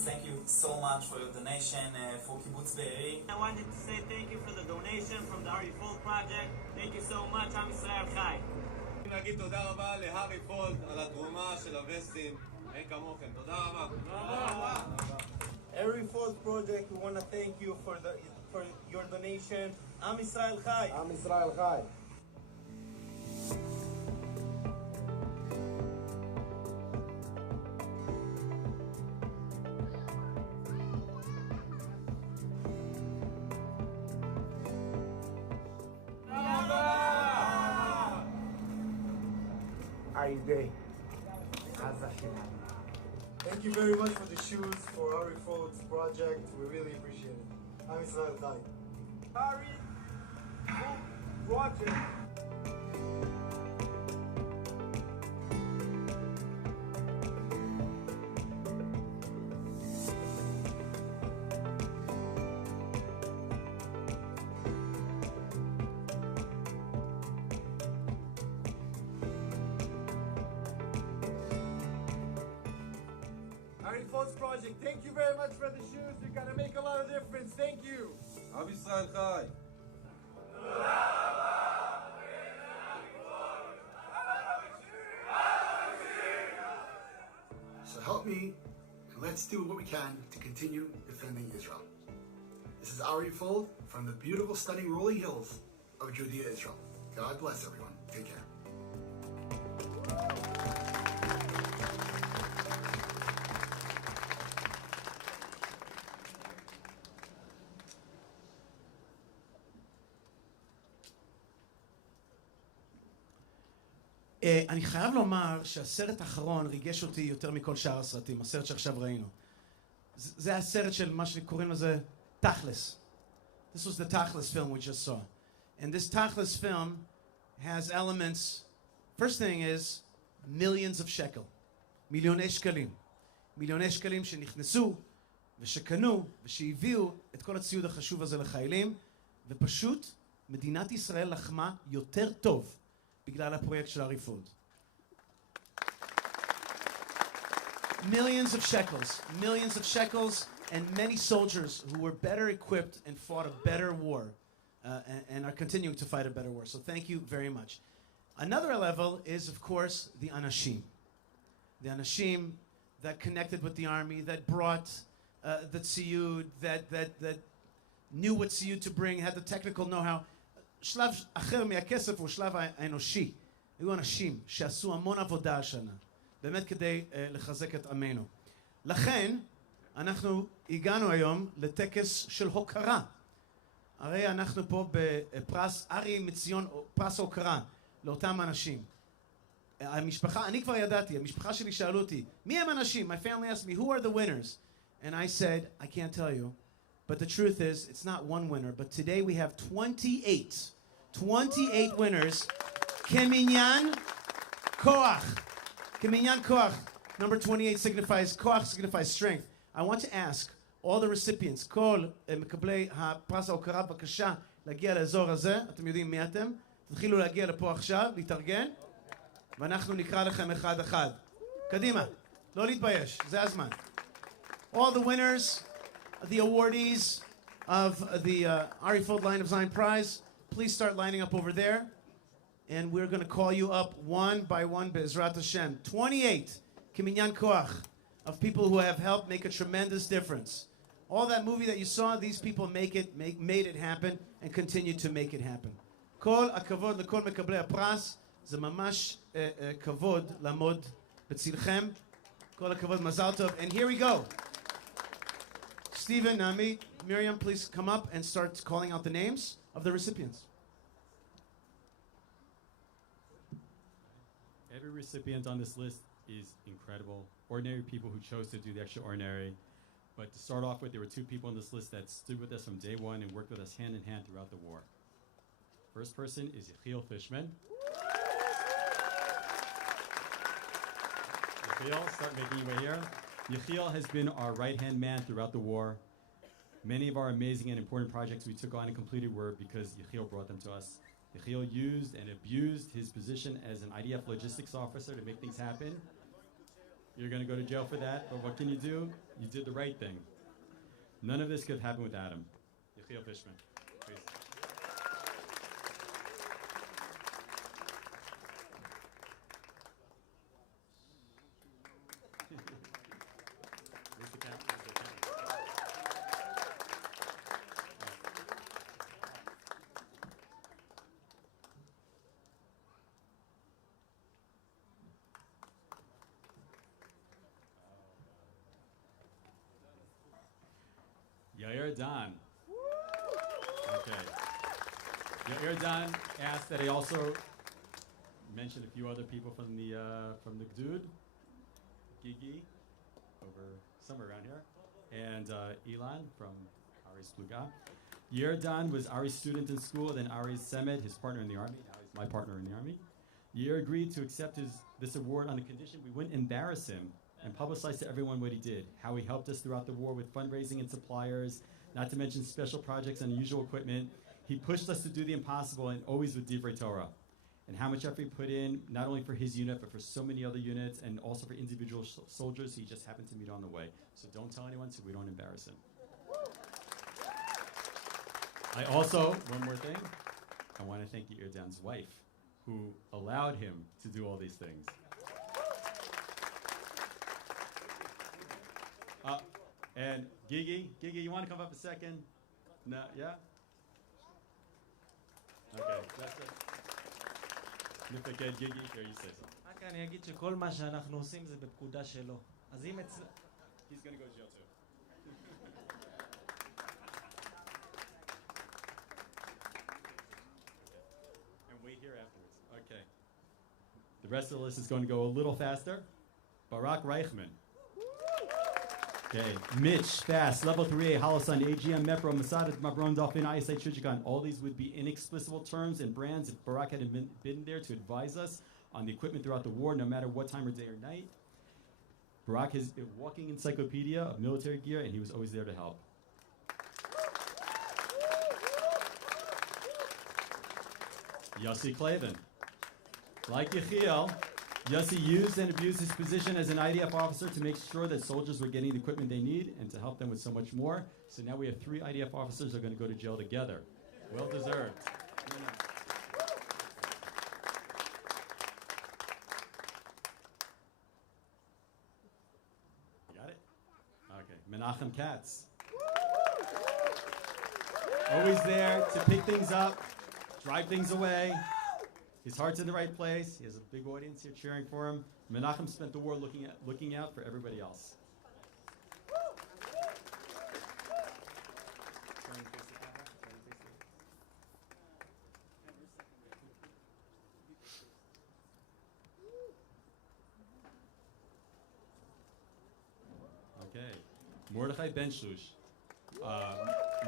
Thank you so much for your donation for Kibbutz Be'eri. I wanted to say thank you for the donation from the Ari Fuld Project. Thank you so much, עם ישראל חי. נגיד תודה רבה להארי פולד על התרומה של הווסטים. אין כמוכם. תודה רבה. Ari Fuld Project, we want to thank you for your donation. עם ישראל חי. עם ישראל חי. Thank you very much for the shoes for Ari Fuld's project. We really appreciate it. I'm Israel Chai. Ari Fuld Project. Ari Fuld's project. Thank you very much for the shoes. You're gonna make a lot of difference. Thank you. עם ישראל חי. So help me, and let's do what we can to continue defending Israel. This is Ari Fuld from the beautiful, stunning rolling hills of Judea, Israel. God bless everyone. Take care. אני חייב לומר שהסרט האחרון ריגש אותי יותר מכל שאר הסרטים, הסרט שעכשיו ראינו. זה הסרט של מה שקוראים לזה תכלס. This was the Tachlis film we just saw. And this Tachlis film has elements, first thing is millions of shekel. מיליוני שקלים. מיליוני שקלים שנכנסו ושקנו ושהביאו את כל הציוד החשוב הזה לחיילים, ופשוט מדינת ישראל לחמה יותר טוב בגלל הפרויקט של ארי פולד. Millions of shekels, and many soldiers who were better equipped and fought a better war, and are continuing to fight a better war. So thank you very much. Another level is, of course, the anashim. The anashim that connected with the army, that brought the tziyud, that knew what tziyud to bring, had the technical know-how. שלב אחר מהכסף הוא שלב האנושי. היו אנשים שעשו המון עבודה השנה, באמת כדי לחזק את עמנו. לכן, אנחנו הגענו היום לטקס של הוקרה. הרי אנחנו פה בפרס ארי מציון, פרס הוקרה לאותם אנשים. המשפחה, אני כבר ידעתי, המשפחה שלי שאלו אותי, מי הם אנשים? My family asked me, who are the winners? And I said, I can't tell you. But the truth is, it's not one winner, but today we have 28 winners. Keminyan Koach. Keminyan Koach. Number 28 signifies, Koach signifies strength. I want to ask all the recipients, כל מקבלי הפרס ההוקרה, בבקשה להגיע לאזור הזה. אתם יודעים מי אתם? תתחילו להגיע לפה עכשיו, להתארגן, ואנחנו נקרא לכם אחד אחד. קדימה, לא להתבייש, זה הזמן. All the winners, the awardees of the Ari Fuld Line of Zion Prize, please start lining up over there. And we're going to call you up one by one, Be'ezrat Hashem. 28, Kiminyan Koach, of people who have helped make a tremendous difference. All that movie that you saw, these people made it happen and continue to make it happen. Kol הכבוד לכל מקבלי הפרס, זה ממש כבוד לעמוד בצלכם. כל הכבוד, מזל טוב. And here we go. Stephen, Nami, Miriam, please come up and start calling out the names of the recipients. Every recipient on this list is incredible. Ordinary people who chose to do the extraordinary. But to start off with, there were two people on this list that stood with us from day one and worked with us hand in hand throughout the war. First person is Yechiel Fishman. Yechiel, start making your way here. Yechiel has been our right-hand man throughout the war. Many of our amazing and important projects we took on and completed were because Yechiel brought them to us. Yechiel used and abused his position as an IDF logistics officer to make things happen. You're going to go to jail for that, but what can you do? You did the right thing. None of this could have happened without him. Yechiel Fishman, please. Yair Dan. Okay. Yair Dan asked that I also mention a few other people from the Gdud. Gigi, over somewhere around here, and Ilan from Ari's Pluga. Yair Dan was Ari's student in school, then Ari's Semed, his partner in the army. Now he's my partner in the army. Yair agreed to accept this award on the condition we wouldn't embarrass him and publicize to everyone what he did, how he helped us throughout the war with fundraising and suppliers, not to mention special projects and unusual equipment. He pushed us to do the impossible, and always with Divrei Torah. And how much effort he put in, not only for his unit, but for so many other units, and also for individual soldiers he just happened to meet on the way. So don't tell anyone so we don't embarrass him. I also, one more thing, I want to thank Yair Dan's wife, who allowed him to do all these things. And Gigi, you want to come up a second? No, yeah? Okay, that's it. Nifaked Gigi, here you say something. רק אני אגיד שכל מה שאנחנו עושים זה בפקודה שלו. אז אם אצל... He's going to go to jail too. And wait here afterwards. Okay. The rest of the list is going to go a little faster. Barak Reichman. Okay, Mitch, Fast, Level 3A, Holosun, AGM, Mepro, Masada, Mabron, Dolphin, Eyesight, Shujikan. All these would be inexplicable terms and brands if Barak hadn't been there to advise us on the equipment throughout the war, no matter what time or day or night. Barak is a walking encyclopedia of military gear, and he was always there to help. Yossi Clavin. Like Yechiel, Yossi used and abused his position as an IDF officer to make sure that soldiers were getting the equipment they need and to help them with so much more. So now we have 3 IDF officers who are going to go to jail together. Well deserved. You got it? Okay. Menachem Katz. Always there to pick things up, drive things away. His heart's in the right place. He has a big audience here cheering for him. Menachem spent the war looking out for everybody else. Okay, Mordechai Ben-Shlush.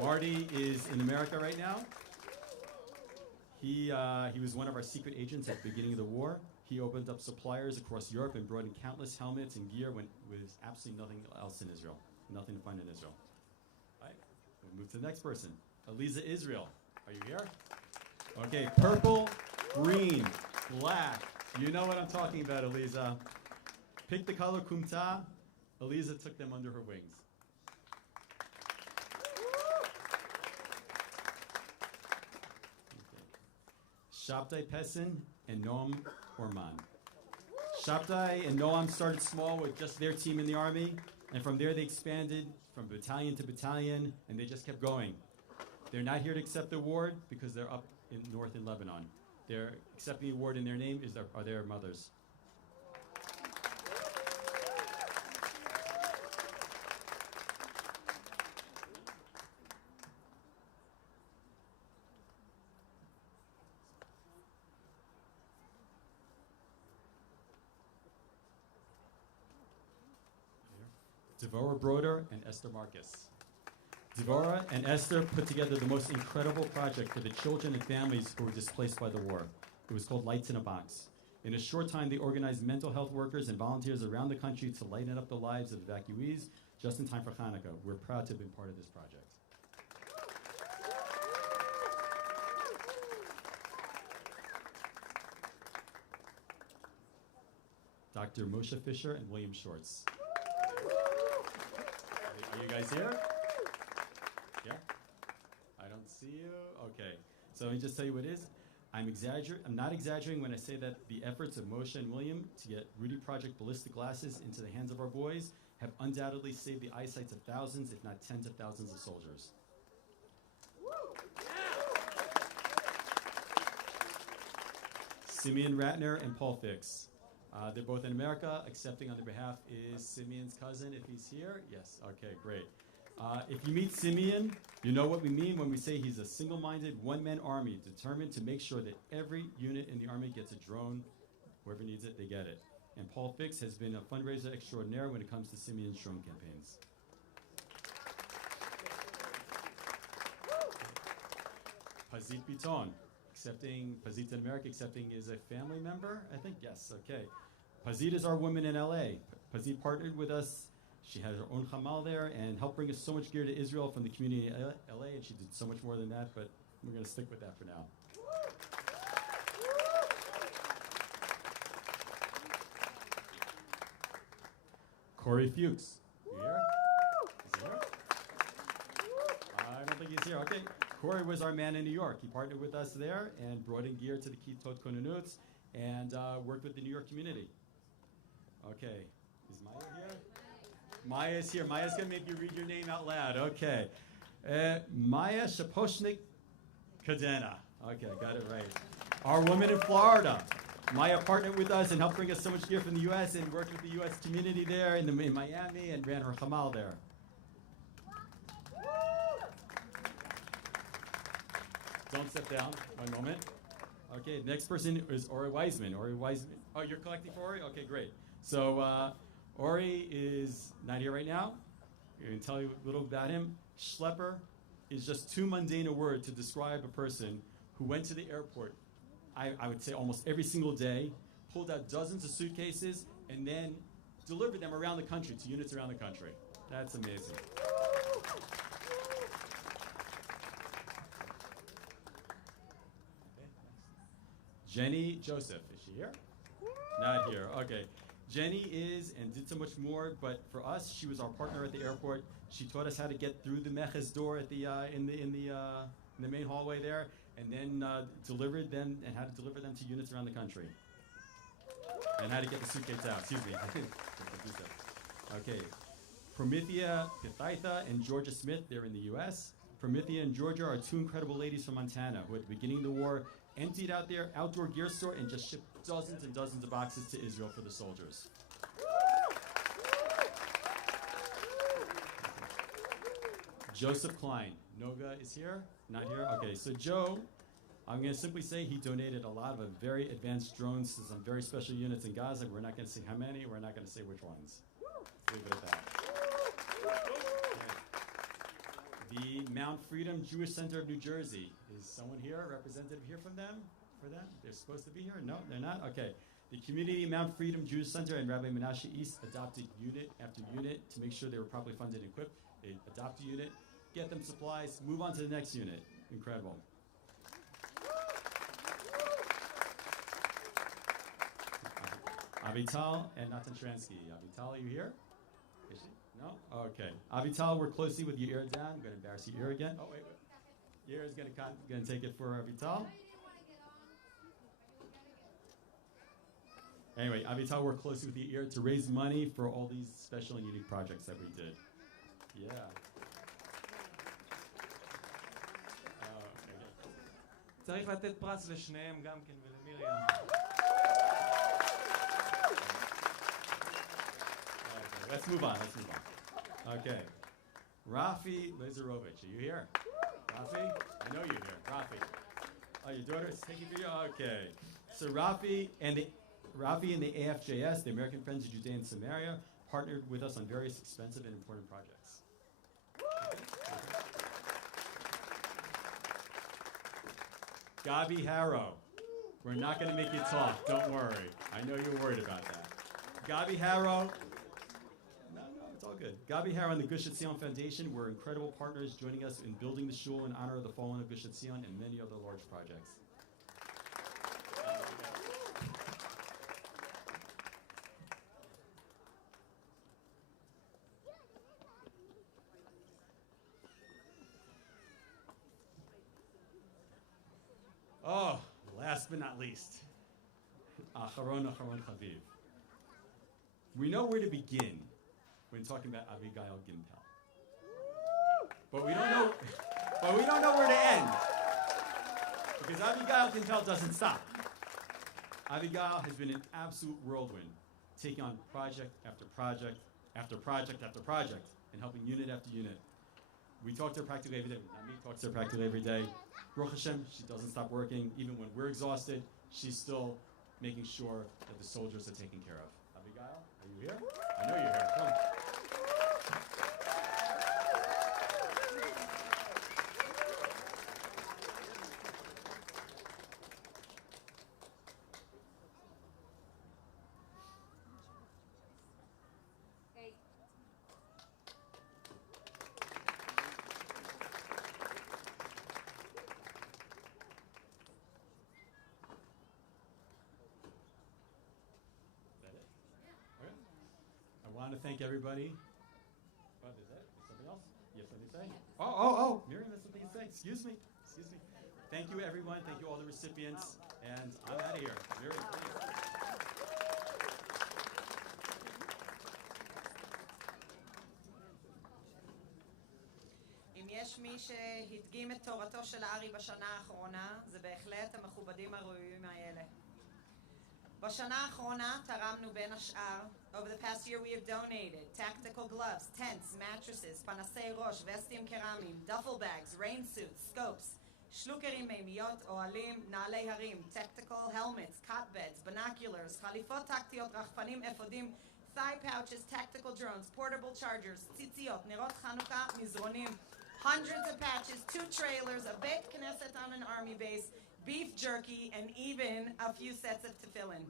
Marty is in America right now. He was one of our secret agents at the beginning of the war. He opened up suppliers across Europe and brought in countless helmets and gear when there was absolutely nothing else in Israel. Nothing to find in Israel. All right, we'll move to the next person. Eliza Israel. Are you here? Okay, purple, green, black. You know what I'm talking about, Eliza. Pick the color Kumta. Eliza took them under her wings. Shabtai Pessin and Noam Orman. Shabtai and Noam started small with just their team in the army, and from there they expanded from battalion to battalion, and they just kept going. They're not here to accept the award because they're up in north in Lebanon. They're accepting the award in their name are their mothers. Devorah Broder and Esther Marcus. Devorah and Esther put together the most incredible project for the children and families who were displaced by the war. It was called Lights in a Box. In a short time, they organized mental health workers and volunteers around the country to lighten up the lives of evacuees just in time for Hanukkah. We're proud to have been part of this project. Dr. Moshe Fisher and William Shorts. Are you guys here? Yeah? I don't see you? Okay. So let me just tell you what it is. I'm not exaggerating when I say that the efforts of Moshe and William to get Rudy Project ballistic glasses into the hands of our boys have undoubtedly saved the eyesights of thousands, if not tens of thousands of soldiers. Simeon Ratner and Paul Fix. They're both in America. Accepting on their behalf is Simeon's cousin, if he's here. Yes, okay, great. If you meet Simeon, you know what we mean when we say he's a single-minded, one-man army determined to make sure that every unit in the army gets a drone. Whoever needs it, they get it. And Paul Fix has been a fundraiser extraordinaire when it comes to Simeon's drone campaigns. Pazit Biton. Pazit in America, accepting is a family member, I think? Yes, okay. Pazit is our woman in LA. Pazit partnered with us. She has her own Hamal there and helped bring us so much gear to Israel from the community in LA, and she did so much more than that, but we're going to stick with that for now. Corey Fuchs. You here? Is he here? I don't think he's here. Okay. Corey was our man in New York. He partnered with us there and brought in gear to the Kitot Konunuts and worked with the New York community. Okay, is Maya here? Maya is here. Maya's going to make you read your name out loud. Okay. Maya Shaposhnik Kadena. Okay, got it right. Our woman in Florida. Maya partnered with us and helped bring us so much gear from the U.S. and worked with the U.S. community there in Miami and ran her Hamal there. Don't step down. One moment. Okay, next person is Ori Wiseman. Ori Wiseman. Oh, you're collecting for Ori? Okay, great. So Ori is not here right now. I'm going to tell you a little about him. Schlepper is just too mundane a word to describe a person who went to the airport, I would say almost every single day, pulled out dozens of suitcases, and then deliver them around the country to units around the country. That's amazing. Jenny Joseph, is she here? Not here. Okay. Jenny is and did so much more, but for us, she was our partner at the airport. She taught us how to get through the meches door at the in the main hallway there, and then delivered them and how to deliver them to units around the country, and how to get the suitcase out. Excuse me. Okay. Promethea Pithaitha and Georgia Smith, they're in the U.S. Promethea and Georgia are two incredible ladies from Montana who, at the beginning of the war, emptied out their outdoor gear store and just shipped dozens and dozens of boxes to Israel for the soldiers. Joseph Klein. Noga is here? Not here? Okay, so Joe, I'm going to simply say he donated a lot of very advanced drones to some very special units in Gaza. We're not going to say how many. We're not going to say which ones. Leave it at that. The Mount Freedom Jewish Center of New Jersey. Is someone here, a representative here from them? For them? They're supposed to be here? No, they're not? Okay. The Community Mount Freedom Jewish Center and Rabbi Menashe East adopted unit after unit to make sure they were properly funded and equipped. They adopt a unit, get them supplies, move on to the next unit. Incredible. Avital and Natan Shransky. Avital, are you here? Is she? No? Okay. Avital, work closely with your ear down. I'm going to embarrass your ear again. Oh, wait. Your ear is going to take it for Avital. Anyway, Avital worked closely with the ear to raise money for all these special and unique projects that we did. Yeah. צריך לתת פרס לשניהם גם כן ולמרים. Let's move on. Okay. Rafi Lazarovich, are you here? Rafi? I know you're here. Rafi. Oh, your daughter is taking for you? Okay. So Rafi and the AFJS, the American Friends of Judea and Samaria, partnered with us on various expensive and important projects. Gabi Harrow. We're not going to make you talk. Don't worry. I know you're worried about that. Gabi Harrow. No, it's all good. Gabi Harrow and the Gush Etzion Foundation were incredible partners joining us in building the shul in honor of the fallen of Gush Etzion and many other large projects. Oh, last but not least, Acharon Chaviv. We know where to begin when talking about Abigail Gimpel, but we don't know where to end, because Abigail Gimpel doesn't stop. Abigail has been an absolute whirlwind, taking on project after project after project after project, and helping unit after unit. We talk to her practically every day. Me talks to her practically every day. Baruch Hashem, she doesn't stop working. Even when we're exhausted, she's still making sure that the soldiers are taken care of. Abigail, are you here? I know you're here. Come on. I want to thank everybody. What is that? Is something else? You have something to say? Oh, Miriam has something to say. Excuse me. Thank you, everyone. Thank you, all the recipients. And I'm out of here. Miriam, please. אם יש מי שהדגים את תורתו של ארי בשנה האחרונה, זה בהחלט המכובדים הראויים האלה. בשנה האחרונה תרמנו בין השאר. Over the past year we have donated tactical gloves, tents, mattresses, פנסי ראש, וסטים קרמיים, duffel bags, rain suits, scopes, שלוקרים מימיות, אוהלים, נעלי הרים, tactical helmets, cot beds, binoculars, חליפות טקטיות, רחפנים אפודים, thigh pouches, tactical drones, portable chargers, ציציות, נרות חנוכה, מזרונים, hundreds of patches, 2 trailers, a Beit Knesset on an army base, beef jerky, and even a few sets of tefillin.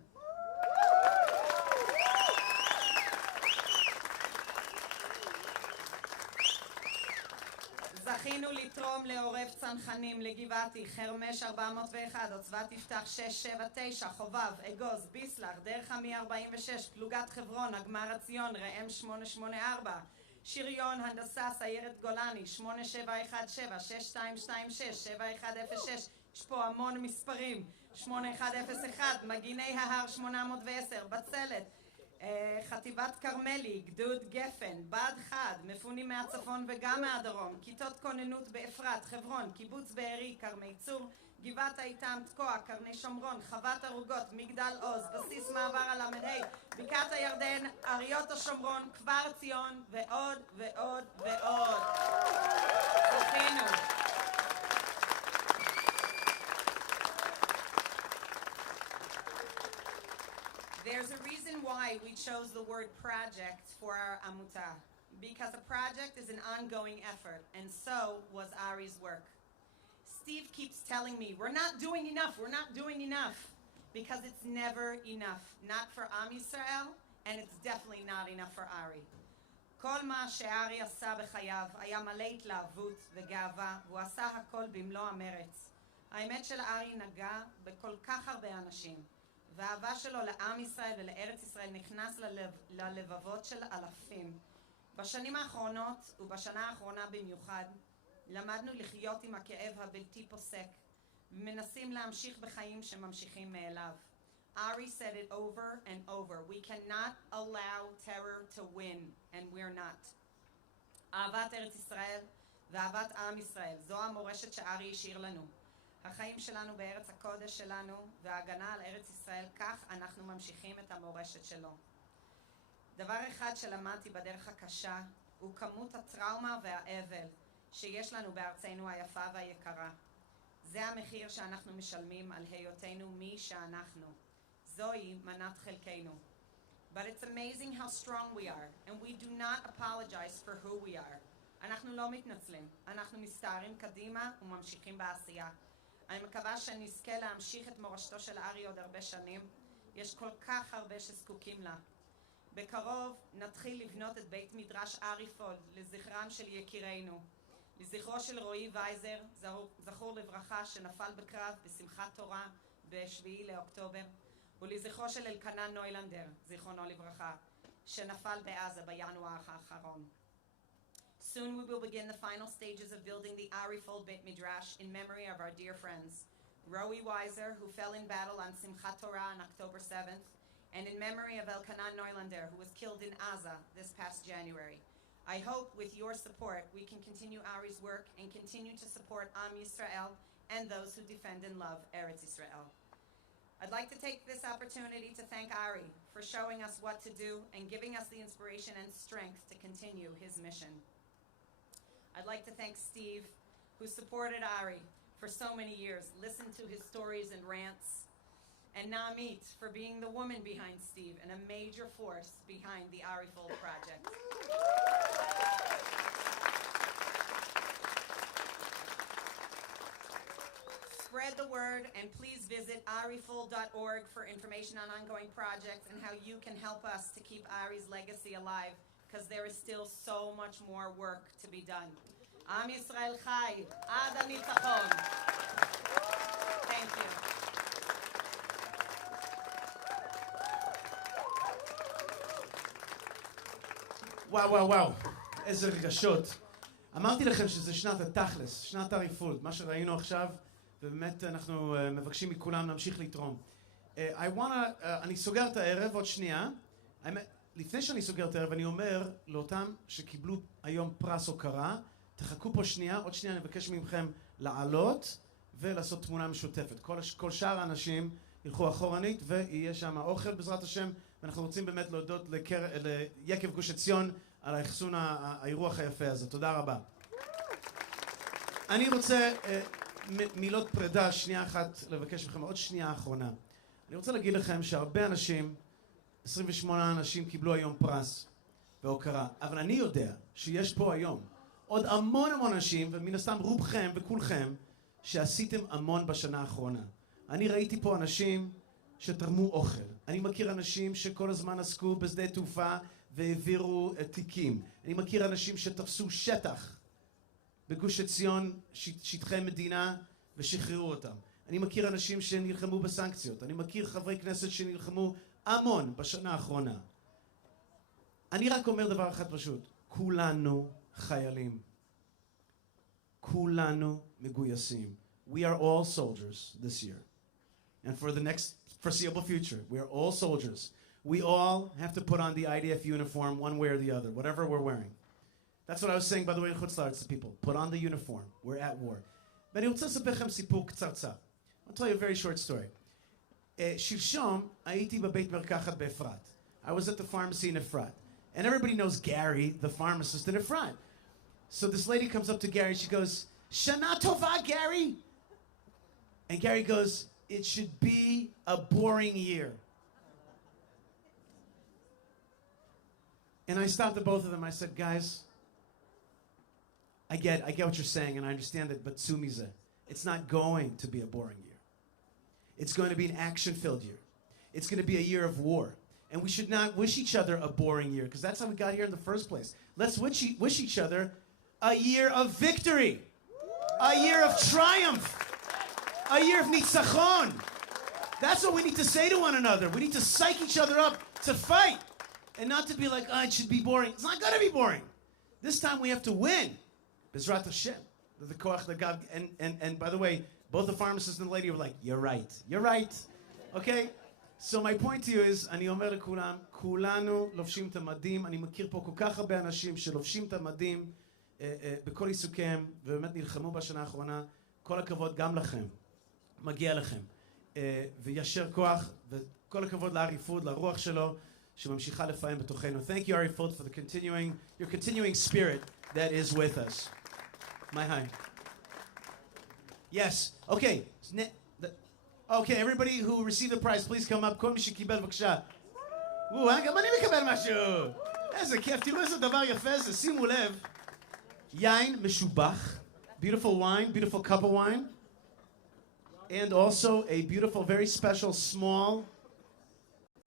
זכינו לתרום לעורב צנחנים, לגבעתי, חרמש 401, עוצבת יפתח 679, חובב, אגוז, ביסלח, דרך עמי 46, פלוגת חברון, הגמר הציון, ראם 884, שריון, הנדסה, סיירת גולני, 8717, 6226, 7106, יש פה המון מספרים, 8101, מגיני ההר 810, בצלת, חטיבת קרמלי, גדוד גפן, בד חד, מפונים מהצפון וגם מהדרום, כיתות כוננות באפרת, חברון, קיבוץ בארי, כרמי צור, גבעת איתם, תקוע, קרני שומרון, חוות ערוגות, מגדל עוז, בסיס מעבר הל"ה, בקעת הירדן, אריות השומרון, כפר ציון ועוד ועוד ועוד. זכינו. There's a reason why we chose the word project for our Amutah, because a project is an ongoing effort, and so was Ari's work. Steve keeps telling me, we're not doing enough, because it's never enough, not for Am Yisrael, and it's definitely not enough for Ari. כל מה שארי עשה בחייו היה מלא התלהבות וגאווה, והוא עשה הכל במלוא המרץ. האמת של ארי נגע בכל כך הרבה אנשים, והאהבה שלו לעם ישראל ולארץ ישראל נכנס ללבבות של אלפים. בשנים האחרונות, ובשנה האחרונה במיוחד, למדנו לחיות עם הכאב הבלתי פוסק, ומנסים להמשיך בחיים שממשיכים מאליו. Ari said it over and over. We cannot allow terror to win, and we're not. אהבת ארץ ישראל ואהבת עם ישראל, זו המורשת שארי השאיר לנו. החיים שלנו בארץ הקודש שלנו וההגנה על ארץ ישראל, כך אנחנו ממשיכים את המורשת שלו. דבר אחד שלמדתי בדרך הקשה הוא כמות הטראומה והאבל שיש לנו בארצנו היפה והיקרה. זה המחיר שאנחנו משלמים על היותנו מי שאנחנו. זוהי מנת חלקנו. But it's amazing how strong we are, and we do not apologize for who we are. אנחנו לא מתנצלים, אנחנו מסתערים קדימה וממשיכים בעשייה. אני מקווה שנזכה להמשיך את מורשתו של ארי עוד הרבה שנים. יש כל כך הרבה שזקוקים לה. בקרוב נתחיל לבנות את בית מדרש ארי פולד לזכרם של יקירינו. לזכרו של רועי וייזר, זכור לברכה, שנפל בקרב בשמחת תורה ב-7 לאוקטובר, ולזכרו של אלקנה נוילנדר, זיכרונו לברכה, שנפל בעזה בינואר האחרון. Soon we will begin the final stages of building the Ari Fuld Beit Midrash in memory of our dear friends, Roe Weiser, who fell in battle on Simchat Torah on October 7th, and in memory of Elkanan Neulander, who was killed in Gaza this past January. I hope with your support we can continue Ari's work and continue to support Am Yisrael and those who defend and love Eretz Yisrael. I'd like to take this opportunity to thank Ari for showing us what to do and giving us the inspiration and strength to continue his mission. I'd like to thank Steve, who supported Ari for so many years, listened to his stories and rants, and Namit for being the woman behind Steve and a major force behind the Ari Fuld Project. Spread the word and please visit arifuld.org for information on ongoing projects and how you can help us to keep Ari's legacy alive, because there is still so much more work to be done. Am Yisrael Chai, Ad HaNitzachon. Thank you. וואו וואו וואו, איזה רגשות. אמרתי לכם שזה שנת התכלס, שנת ארי פולד, מה שראינו עכשיו, ובאמת אנחנו מבקשים מכולם להמשיך לתרום. אני סוגר את הערב עוד שנייה. לפני שאני סוגר את הערב אני אומר לאותם שקיבלו היום פרס הוקרה, תחכו פה שנייה, עוד שנייה אני מבקש מכם לעלות ולעשות תמונה משותפת. כל שאר האנשים ילכו אחורנית ויהיה שם אוכל בעזרת השם, ואנחנו רוצים באמת להודות ליקב גוש עציון על האחסון האירוח היפה הזה. תודה רבה. אני רוצה מילות פרידה, שנייה אחת לבקש מכם, עוד שנייה אחרונה. אני רוצה להגיד לכם שהרבה אנשים, 28 אנשים קיבלו היום פרס והוקרה, אבל אני יודע שיש פה היום עוד המון אנשים, ומן הסתם רובכם וכולכם, שעשיתם המון בשנה האחרונה. אני ראיתי פה אנשים שתרמו אוכל. אני מכיר אנשים שכל הזמן עסקו בשדה תעופה והעבירו תיקים. אני מכיר אנשים שתפסו שטח בגוש עציון שטחי מדינה ושחררו אותם. אני מכיר אנשים שנלחמו בסנקציות. אני מכיר חברי כנסת שנלחמו המון בשנה האחרונה. אני רק אומר דבר אחד פשוט. כולנו חיילים. כולנו מגויסים. We are all soldiers this year. And for the next foreseeable future, we are all soldiers. We all have to put on the IDF uniform one way or the other, whatever we're wearing. That's what I was saying, by the way, in Chutz La'aretz to people. Put on the uniform. We're at war. ואני רוצה לספר לכם סיפור קצרצר. I'll tell you a very short story. שלשום הייתי בבית מרקחת באפרת. I was at the pharmacy in Efrat. And everybody knows Gary, the pharmacist in Efrat. So this lady comes up to Gary, she goes, Shana Tova, Gary! And Gary goes, it should be a boring year. And I stopped at both of them. I said, guys, I get what you're saying, and I understand it, but Tsumize, it's not going to be a boring year. It's going to be an action-filled year. It's going to be a year of war. And we should not wish each other a boring year, because that's how we got here in the first place. Let's wish each other a year of victory, a year of triumph, a year of nitzachon. That's what we need to say to one another. We need to psych each other up to fight, and not to be like, oh, it should be boring. It's not going to be boring. This time we have to win. Bezrat Hashem. The koach, the God, and by the way, both the pharmacist and the lady were like, you're right. You're right. Okay? So my point to you is, אני אומר לכולם, כולנו לובשים את המדים. אני מכיר פה כל כך הרבה אנשים שלובשים את המדים בכל עיסוקיהם, ובאמת נלחמו בשנה האחרונה. כל הכבוד גם לכם. מגיע לכם. וישר כוח, וכל הכבוד לארי פולד, לרוח שלו, שממשיכה לפעם בתוכנו. Thank you, Ari Fuld, for your continuing spirit that is with us. My hi. Yes. Okay. Okay, everybody who received the prize, please come up. כל מי שקיבל בבקשה. גם אני מקבל משהו. איזה כיף, תראו איזה דבר יפה זה, שימו לב. יין משובח. Beautiful wine, beautiful cup of wine. And also a beautiful, very special, small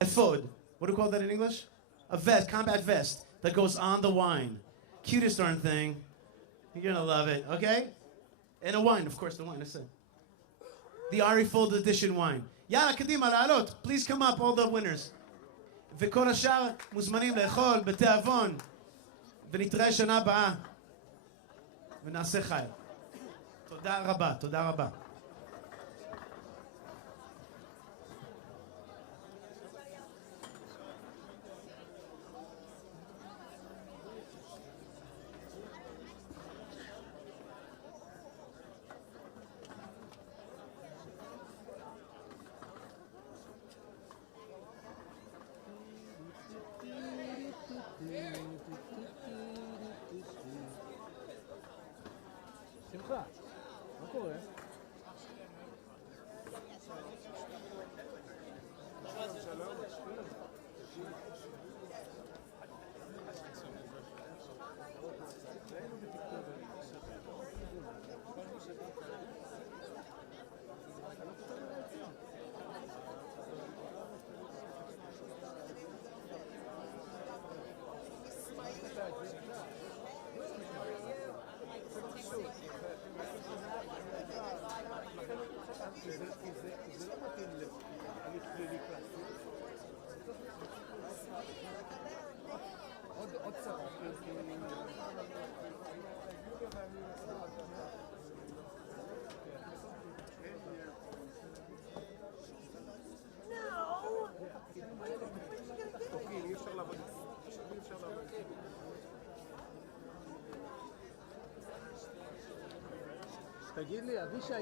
ephod. What do you call that in English? A vest, combat vest, that goes on the wine. Cutest darn thing. You're gonna love it, okay? And a wine, of course, the wine, I said. The Ari Fuld edition wine. Yalla, kadima, la'alot. Please come up, all the winners. וכל השאר מוזמנים לאכול בתיאבון. ונתראה שנה הבאה. ונעשה חייל. תודה רבה, תודה רבה. תגיד לי, אבישי...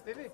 Stevie?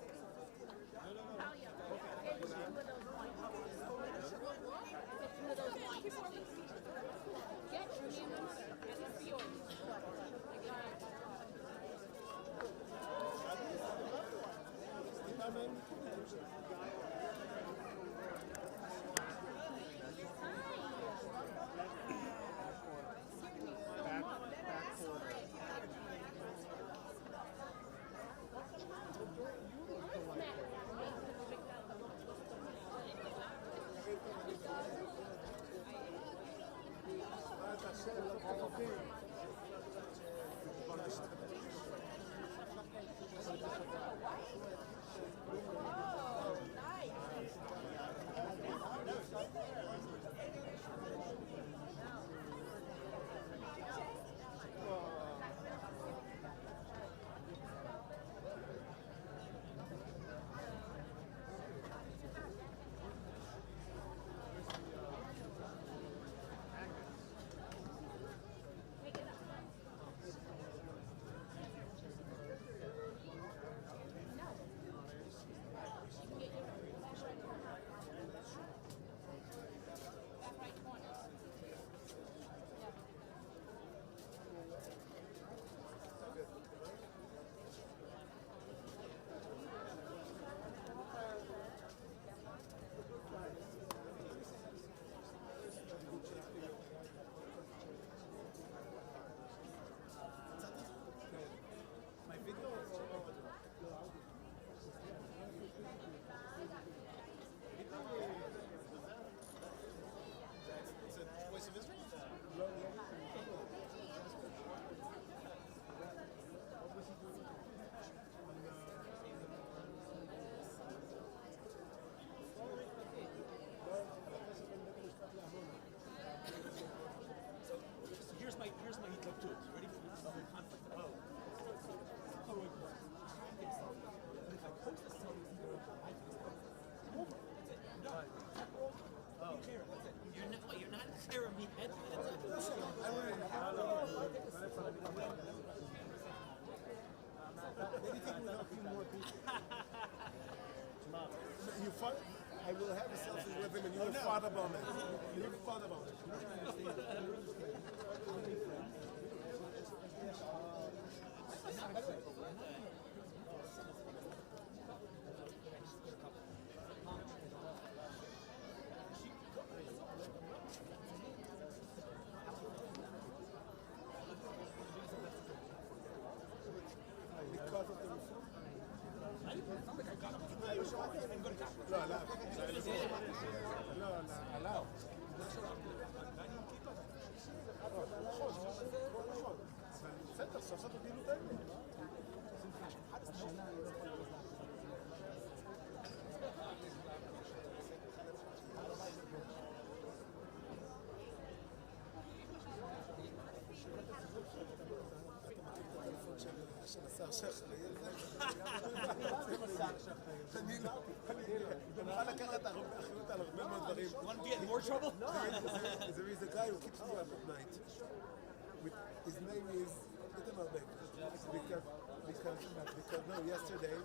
I will have a selfie with him and you will thought about it. You thought about it. Because of the לא, עליו. לא, עליו. בסדר, סוף סוף הפעילות האלה. של השר שחר, אני מוכן לקחת אחריות על הרבה מאוד דברים. Want to be in more trouble? There is a guy who keeps me up at night. His name is Itamar Beck. Because no, yesterday,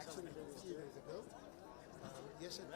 actually 2 days ago, יש את